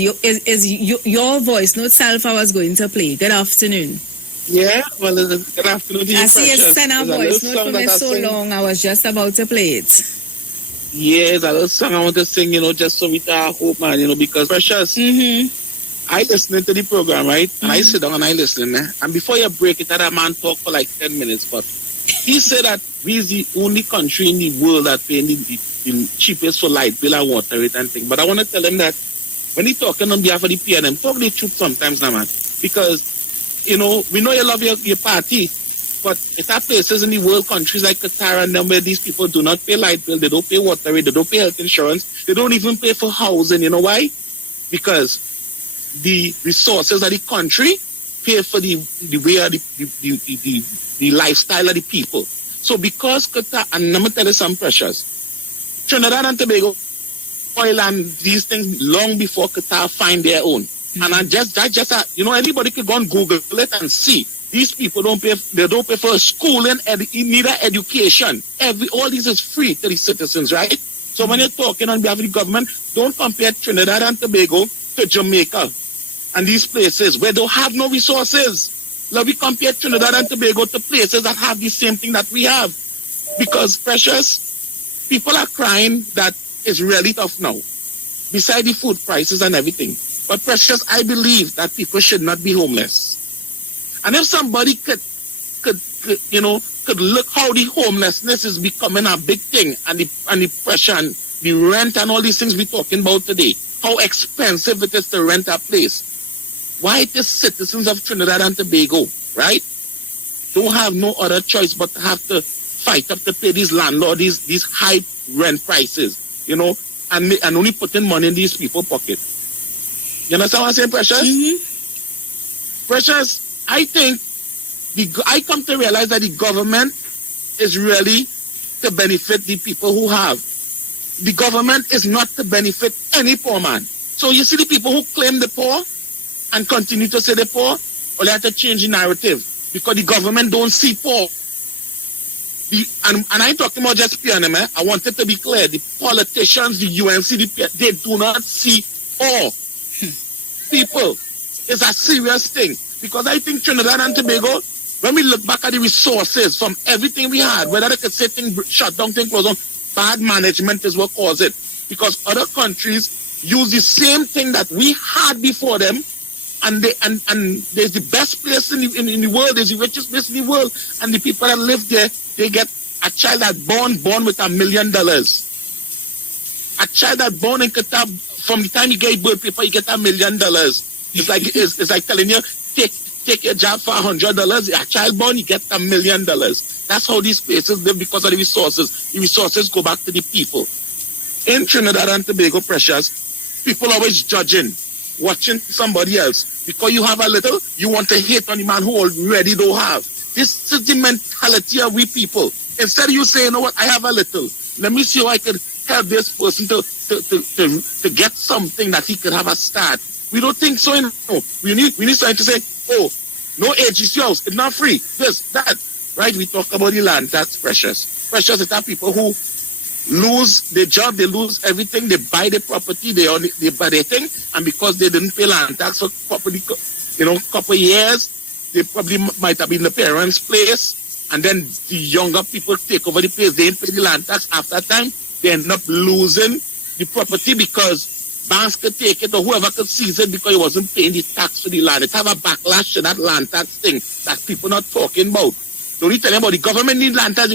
your voice note self I was going to play. Good afternoon. Yeah, well, good afternoon to you, I see you Precious. sent a voice note for me so long, I was just about to play it. Yeah, that little song I want to sing, just so we can hope, man, because Precious, I listening to the program, right? And I sit down and I listen, and before you break it, that man talk for like 10 minutes, but he said that we is the only country in the world that paying the cheapest for light bill and water rate and thing. But I want to tell him that when he talking on behalf of the PNM, talk the truth sometimes now, man, because we know you love your party, but it's at places in the world, countries like Qatar and them, where these people do not pay light bill, they don't pay water rate, they don't pay health insurance, they don't even pay for housing. You know why? Because the resources of the country pay for the way of the lifestyle of the people. So because Qatar, and let me tell you some Precious, Trinidad and Tobago oil and these things long before Qatar find their own. And anybody could go and Google it and see. These people don't pay for school and neither education. All this is free to the citizens, right? So when you're talking on behalf of the government, don't compare Trinidad and Tobago to Jamaica and these places where they have no resources. Let me compare Trinidad and Tobago to places that have the same thing that we have. Because, Precious, people are crying that it's really tough now, beside the food prices and everything. But Precious, I believe that people should not be homeless. And if somebody could look how the homelessness is becoming a big thing, and the pressure and the rent and all these things we're talking about today, how expensive it is to rent a place. Why the citizens of Trinidad and Tobago, right, don't have no other choice but to have to fight up to pay these landlords these high rent prices, you know, and only putting money in these people's pocket. You understand what I'm saying, Precious? Mm-hmm. Precious, I think I come to realize that the government is really to benefit the people who have. The government is not to benefit any poor man. So you see the people who claim the poor and continue to say the poor, or they have to change the narrative because the government don't see poor. And I ain't talking about just PNM. I want it to be clear. The politicians, the UNC, they do not see poor people. It's a serious thing. Because I think Trinidad and Tobago, when we look back at the resources from everything we had, whether they could say things shut down, things close down, bad management is what caused it. Because other countries use the same thing that we had before them, and there's the best place in the world, there's the richest place in the world, and the people that live there, they get a child that born with $1 million. A child that born in Qatar, from the time you get birth paper, you get $1 million. It's like telling you, take your job for $100. A child born, you get $1 million. That's how these places live because of the resources. The resources go back to the people. In Trinidad and Tobago, Precious, people always judging, watching somebody else. Because you have a little, you want to hate on the man who already don't have. This is the mentality of we people. Instead of you saying, you know what, I have a little. Let me see how I can help this person to get something that he could have a start. We don't think so. No. We need something to say, oh, no AGC house, it's not free. This, that. Right? We talk about the land tax, Precious. Precious is that people who lose their job, they lose everything, they buy the property, they buy their thing, and because they didn't pay land tax for property, couple of years, they probably might have been the parents' place, and then the younger people take over the place, they didn't pay the land tax. After time, they end up losing the property because banks could take it or whoever could seize it because it wasn't paying the tax to the land. It have a backlash to that land tax thing that people not talking about. Don't you tell them about the government need land tax.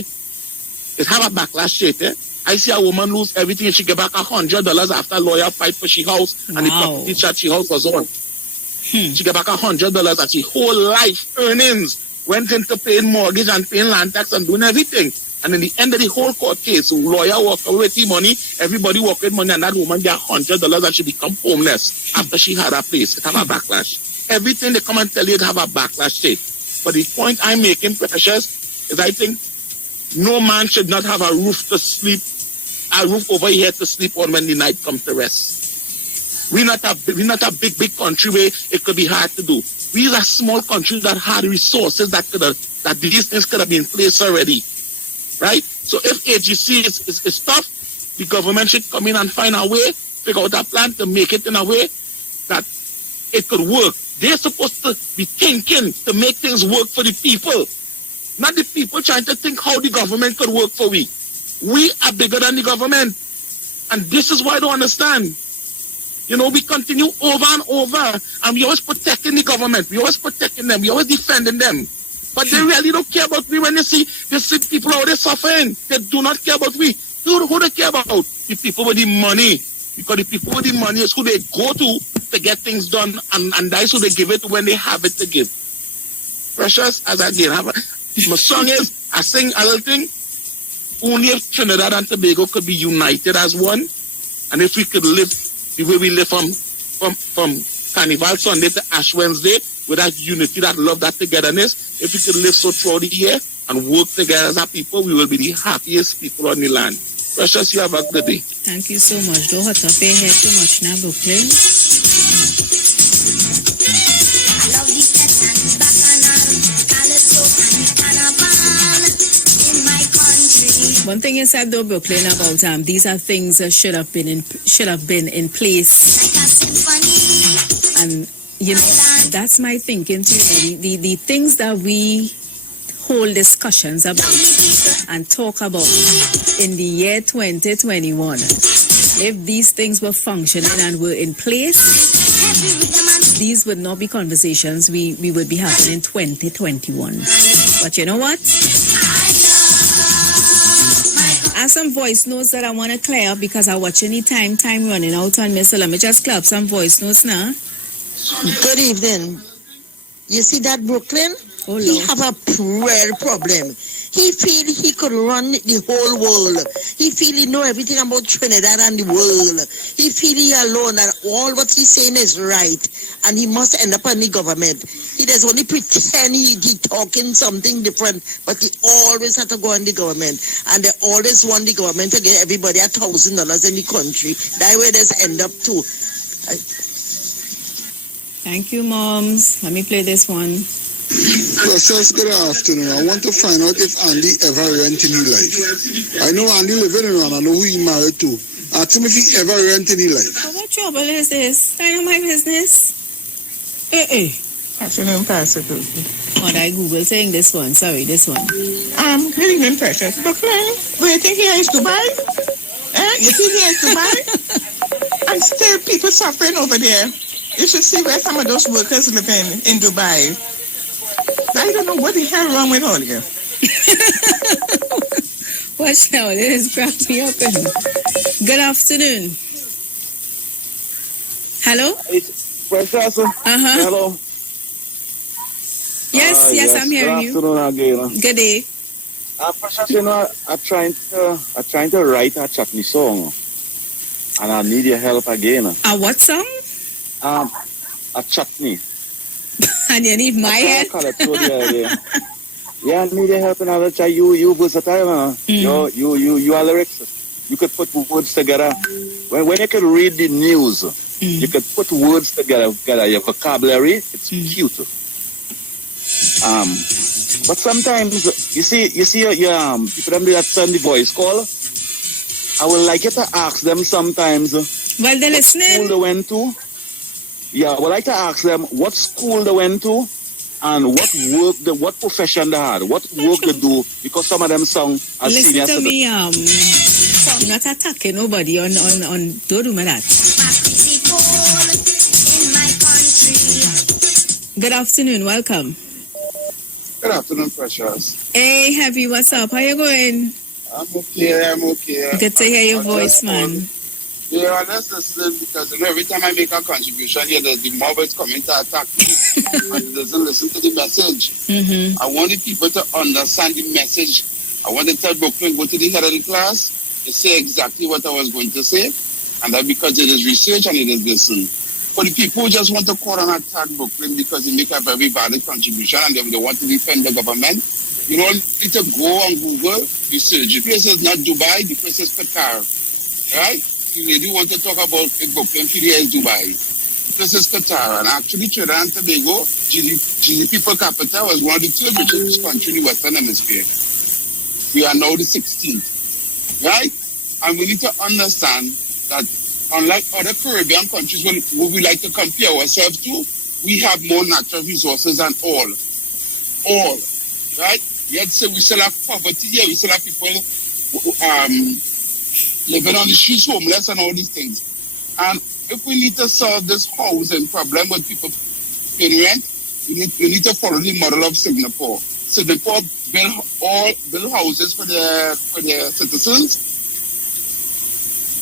It have a backlash to it. I see a woman lose everything and she get back $100 after a lawyer fight for she house and the property that she house was on. She get back $100 and she whole life earnings went into paying mortgage and paying land tax and doing everything. And in the end of the whole court case, so lawyer walk away with the money, everybody walk with money, and that woman get $100 and she become homeless after she had a place. It have a backlash. Everything they come and tell you it have a backlash to it. But the point I'm making, Precious, is I think no man should not have a roof to sleep, a roof over here to sleep on when the night comes to rest. We're not a big country where it could be hard to do. We are a small country that had resources that these things could have been placed already. Right? So if AGC is tough, the government should come in and find a way, figure out a plan to make it in a way that it could work. They're supposed to be thinking to make things work for the people. Not the people trying to think how the government could work for we. We are bigger than the government. And this is why I don't understand. You know, we continue over and over, and we always protecting the government. We always protecting them. We always defending them. But they really don't care about me when they see people out there suffering. They do not care about me. Who they care about? The people with the money. Because the people with the money is who they go to get things done, and that's who they give it to when they have it to give. Precious, as I did have my song is, I sing a little thing. Only if Trinidad and Tobago could be united as one, and if we could live the way we live from Carnival Sunday to Ash Wednesday, with that unity, that love, that togetherness, if we could live so throughout the year and work together as a people, we will be the happiest people on the land. Precious, you have a good day. Thank you so much. Don't have to pay here too much now, okay? One thing is said though, Brooklyn, about these are things that should have been in place, and you know that's my thinking too. The things that we hold discussions about and talk about in the year 2021, if these things were functioning and were in place, these would not be conversations we would be having in 2021. But you know what? I have some voice notes that I want to clear up because I watch any time running out on me. So let me just clear up some voice notes now. Good evening. You see that Brooklyn? Oh, he have a prayer problem. He feel he could run the whole world. He feel he know everything about Trinidad and the world. He feel he alone and all what he's saying is right. And he must end up in the government. He does only pretend he talking something different, but he always have to go in the government. And they always want the government to get everybody $1,000 in the country. That way they end up too. Thank you, moms. Let me play this one. Precious, good afternoon. I want to find out if Andy ever rent any life. I know Andy living in one. I know who he married to. Ask him if he ever rent any life. What trouble is this? I know my business. Afternoon, Pastor. What I Google saying this one. Sorry, this one. Good evening, Precious. Brooklyn, where you think he is Dubai? You think he is Dubai? And still people suffering over there. You should see where some of those workers live in Dubai. I don't know what the hell wrong with all of you. Watch now, this cracked me up. Good afternoon. Hello? It's Precious. Hello. Yes, I'm hearing you. Good afternoon again. Good day. Precious, you know, I'm trying to write a chutney song. And I need your help again. A what song? A chutney. And you need my help? Yeah, I need your help, and I'll try you versatile. You are lyrics. You could put words together. When you can read the news, you could put words together. Your vocabulary, it's cute. But sometimes you see your people that send the voice call. I would like you to ask them sometimes. Well, they're listening. What school they went to? Yeah, I would like to ask them what school they went to and what profession they had, what work they do, because some of them song as senior citizen. Listen to me, I'm not attacking nobody on don't do me that. Good afternoon, welcome. Good afternoon, Precious. Hey, Heavy, what's up? How you going? I'm okay. Good to hear your voice, man. Yeah, let's listen because every time I make a contribution here, the mob is coming to attack me and doesn't listen to the message. I want the people to understand the message. I want to tell Brooklyn, go to the head of the class to say exactly what I was going to say, and that because it is research and it is listen. For the people who just want to call and attack Brooklyn because they make a very valid contribution and they want to defend the government, you don't need to go on Google, research. The place is not Dubai, the place is Qatar, right? The lady want to talk about Brooklyn, here is Dubai. This is Qatar, and actually Trinidad and Tobago, GDP per capita was one of the two richest countries in the Western Hemisphere. We are now the 16th, right? And we need to understand that unlike other Caribbean countries where we like to compare ourselves to, we have more natural resources than all, right? Yet so we still have poverty here, we still have people living on the streets, homeless and all these things. And if we need to solve this housing problem with people paying rent, we need to follow the model of Singapore. Singapore build houses for their citizens.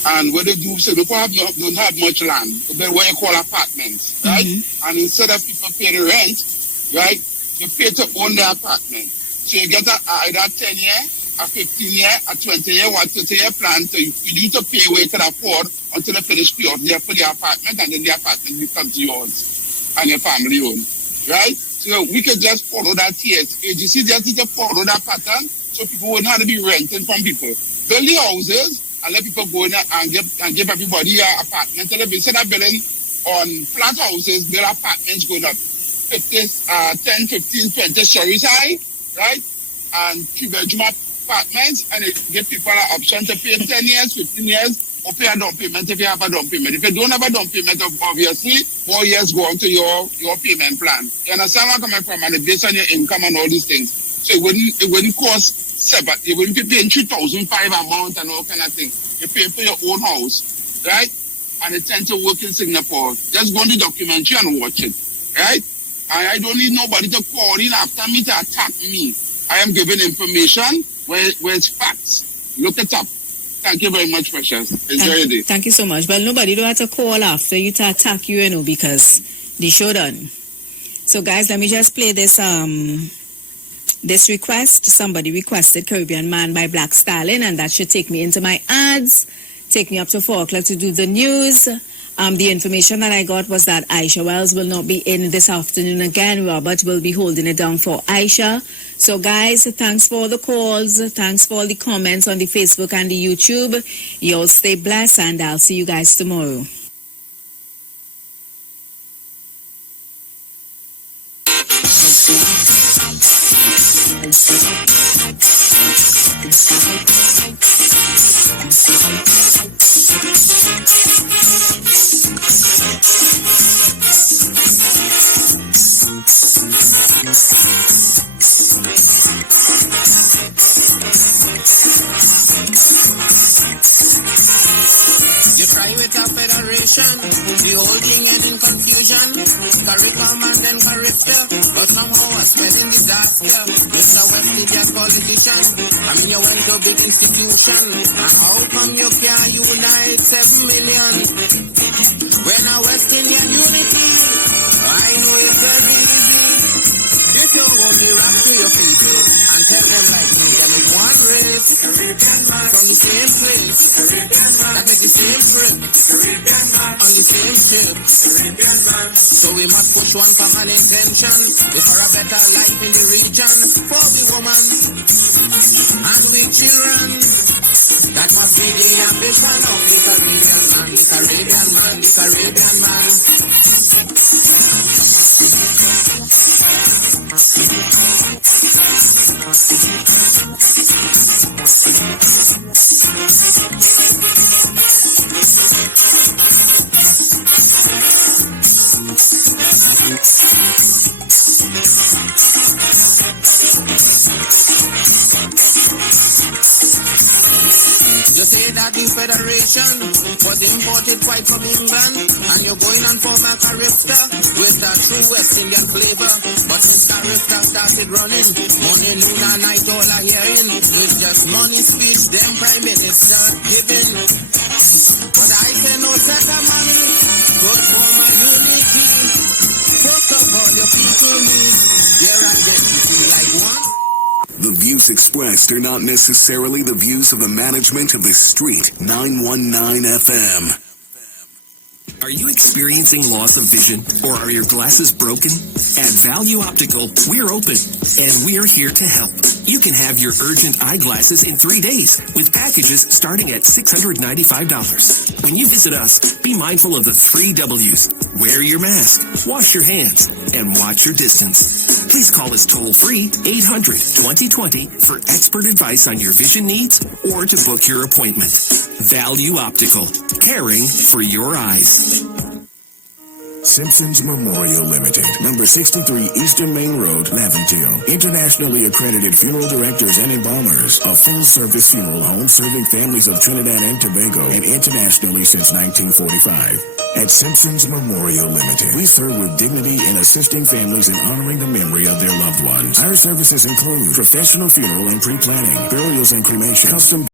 And what they do, Singapore don't have much land. They build what you call apartments, right? And instead of people paying rent, right, you pay to own the apartment. So you get either a 10-year, a 15-year, a 20-year, or a 30-year plan for you to pay what you can afford until you finish pay off the apartment, and then the apartment becomes yours and your family own, right? So we could just follow that TSA. You see, just need to follow that pattern so people wouldn't have to be renting from people. Build the houses and let people go in and give everybody an apartment. Instead of building on flat houses, build apartments going up 10, 15, 20 stories high, right? And 3-bedroom apartments, and it give people an option to pay 10 years, 15 years, or pay a down payment if you have a down payment. If you don't have a down payment, obviously, 4 years go on to your payment plan. You understand where I'm coming from? And it's based on your income and all these things. So it wouldn't cost you wouldn't be paying $3,500 a month and all kind of thing. You pay for your own house, right? And it tends to work in Singapore. Just go on the documentary and watch it, right? And I don't need nobody to call in after me to attack me. I am giving information where it's facts, Look it up. Thank you very much, Precious. Enjoy your day. Thank you so much. But nobody do have to call after you to attack you, because the show done. So guys, let me just play this this request. Somebody requested Caribbean Man by Black Stallion, and that should take me into my ads, take me up to 4 o'clock to do the news. The information that I got was that Aisha Wells will not be in this afternoon again. Robert will be holding it down for Aisha. So guys, thanks for the calls. Thanks for the comments on the Facebook and the YouTube. You all stay blessed, and I'll see you guys tomorrow. You try with a federation, the whole thing end in confusion. Curriculum and then character, but somehow I smell in disaster. Mr. West Indian politician, I mean you went to a big institution, and how come you can't unite 7 million? When a West Indian unity, I know it's very easy. You don't only rap to your people and tell them like me, them is one race, from the same place, that make the same trip, on the same ship. So we must push one common intention, for a better life in the region, for the woman and we children. That must be the ambition of the Caribbean man, the Caribbean man, the Caribbean man. You say that the Federation was imported quite from England, and you're going on for a character with a true West Indian flavor. But since character started running, morning, noon, and night, all I hearing is just money speech, them Prime Minister giving. But I say no set of money, good for my unity. First of all, your people need their identity like one. The views expressed are not necessarily the views of the management of the Street 919 FM. Are you experiencing loss of vision, or are your glasses broken? At Value Optical, we're open, and we're here to help. You can have your urgent eyeglasses in 3 days, with packages starting at $695. When you visit us, be mindful of the 3 W's. Wear your mask, wash your hands, and watch your distance. Please call us toll-free 800-2020 for expert advice on your vision needs or to book your appointment. Value Optical, caring for your eyes. Simpson's Memorial Limited, number 63 Eastern Main Road, Laventille. Internationally accredited funeral directors and embalmers. A full-service funeral home serving families of Trinidad and Tobago and internationally since 1945. At Simpson's Memorial Limited, we serve with dignity in assisting families in honoring the memory of their loved ones. Our services include professional funeral and pre-planning, burials and cremation, custom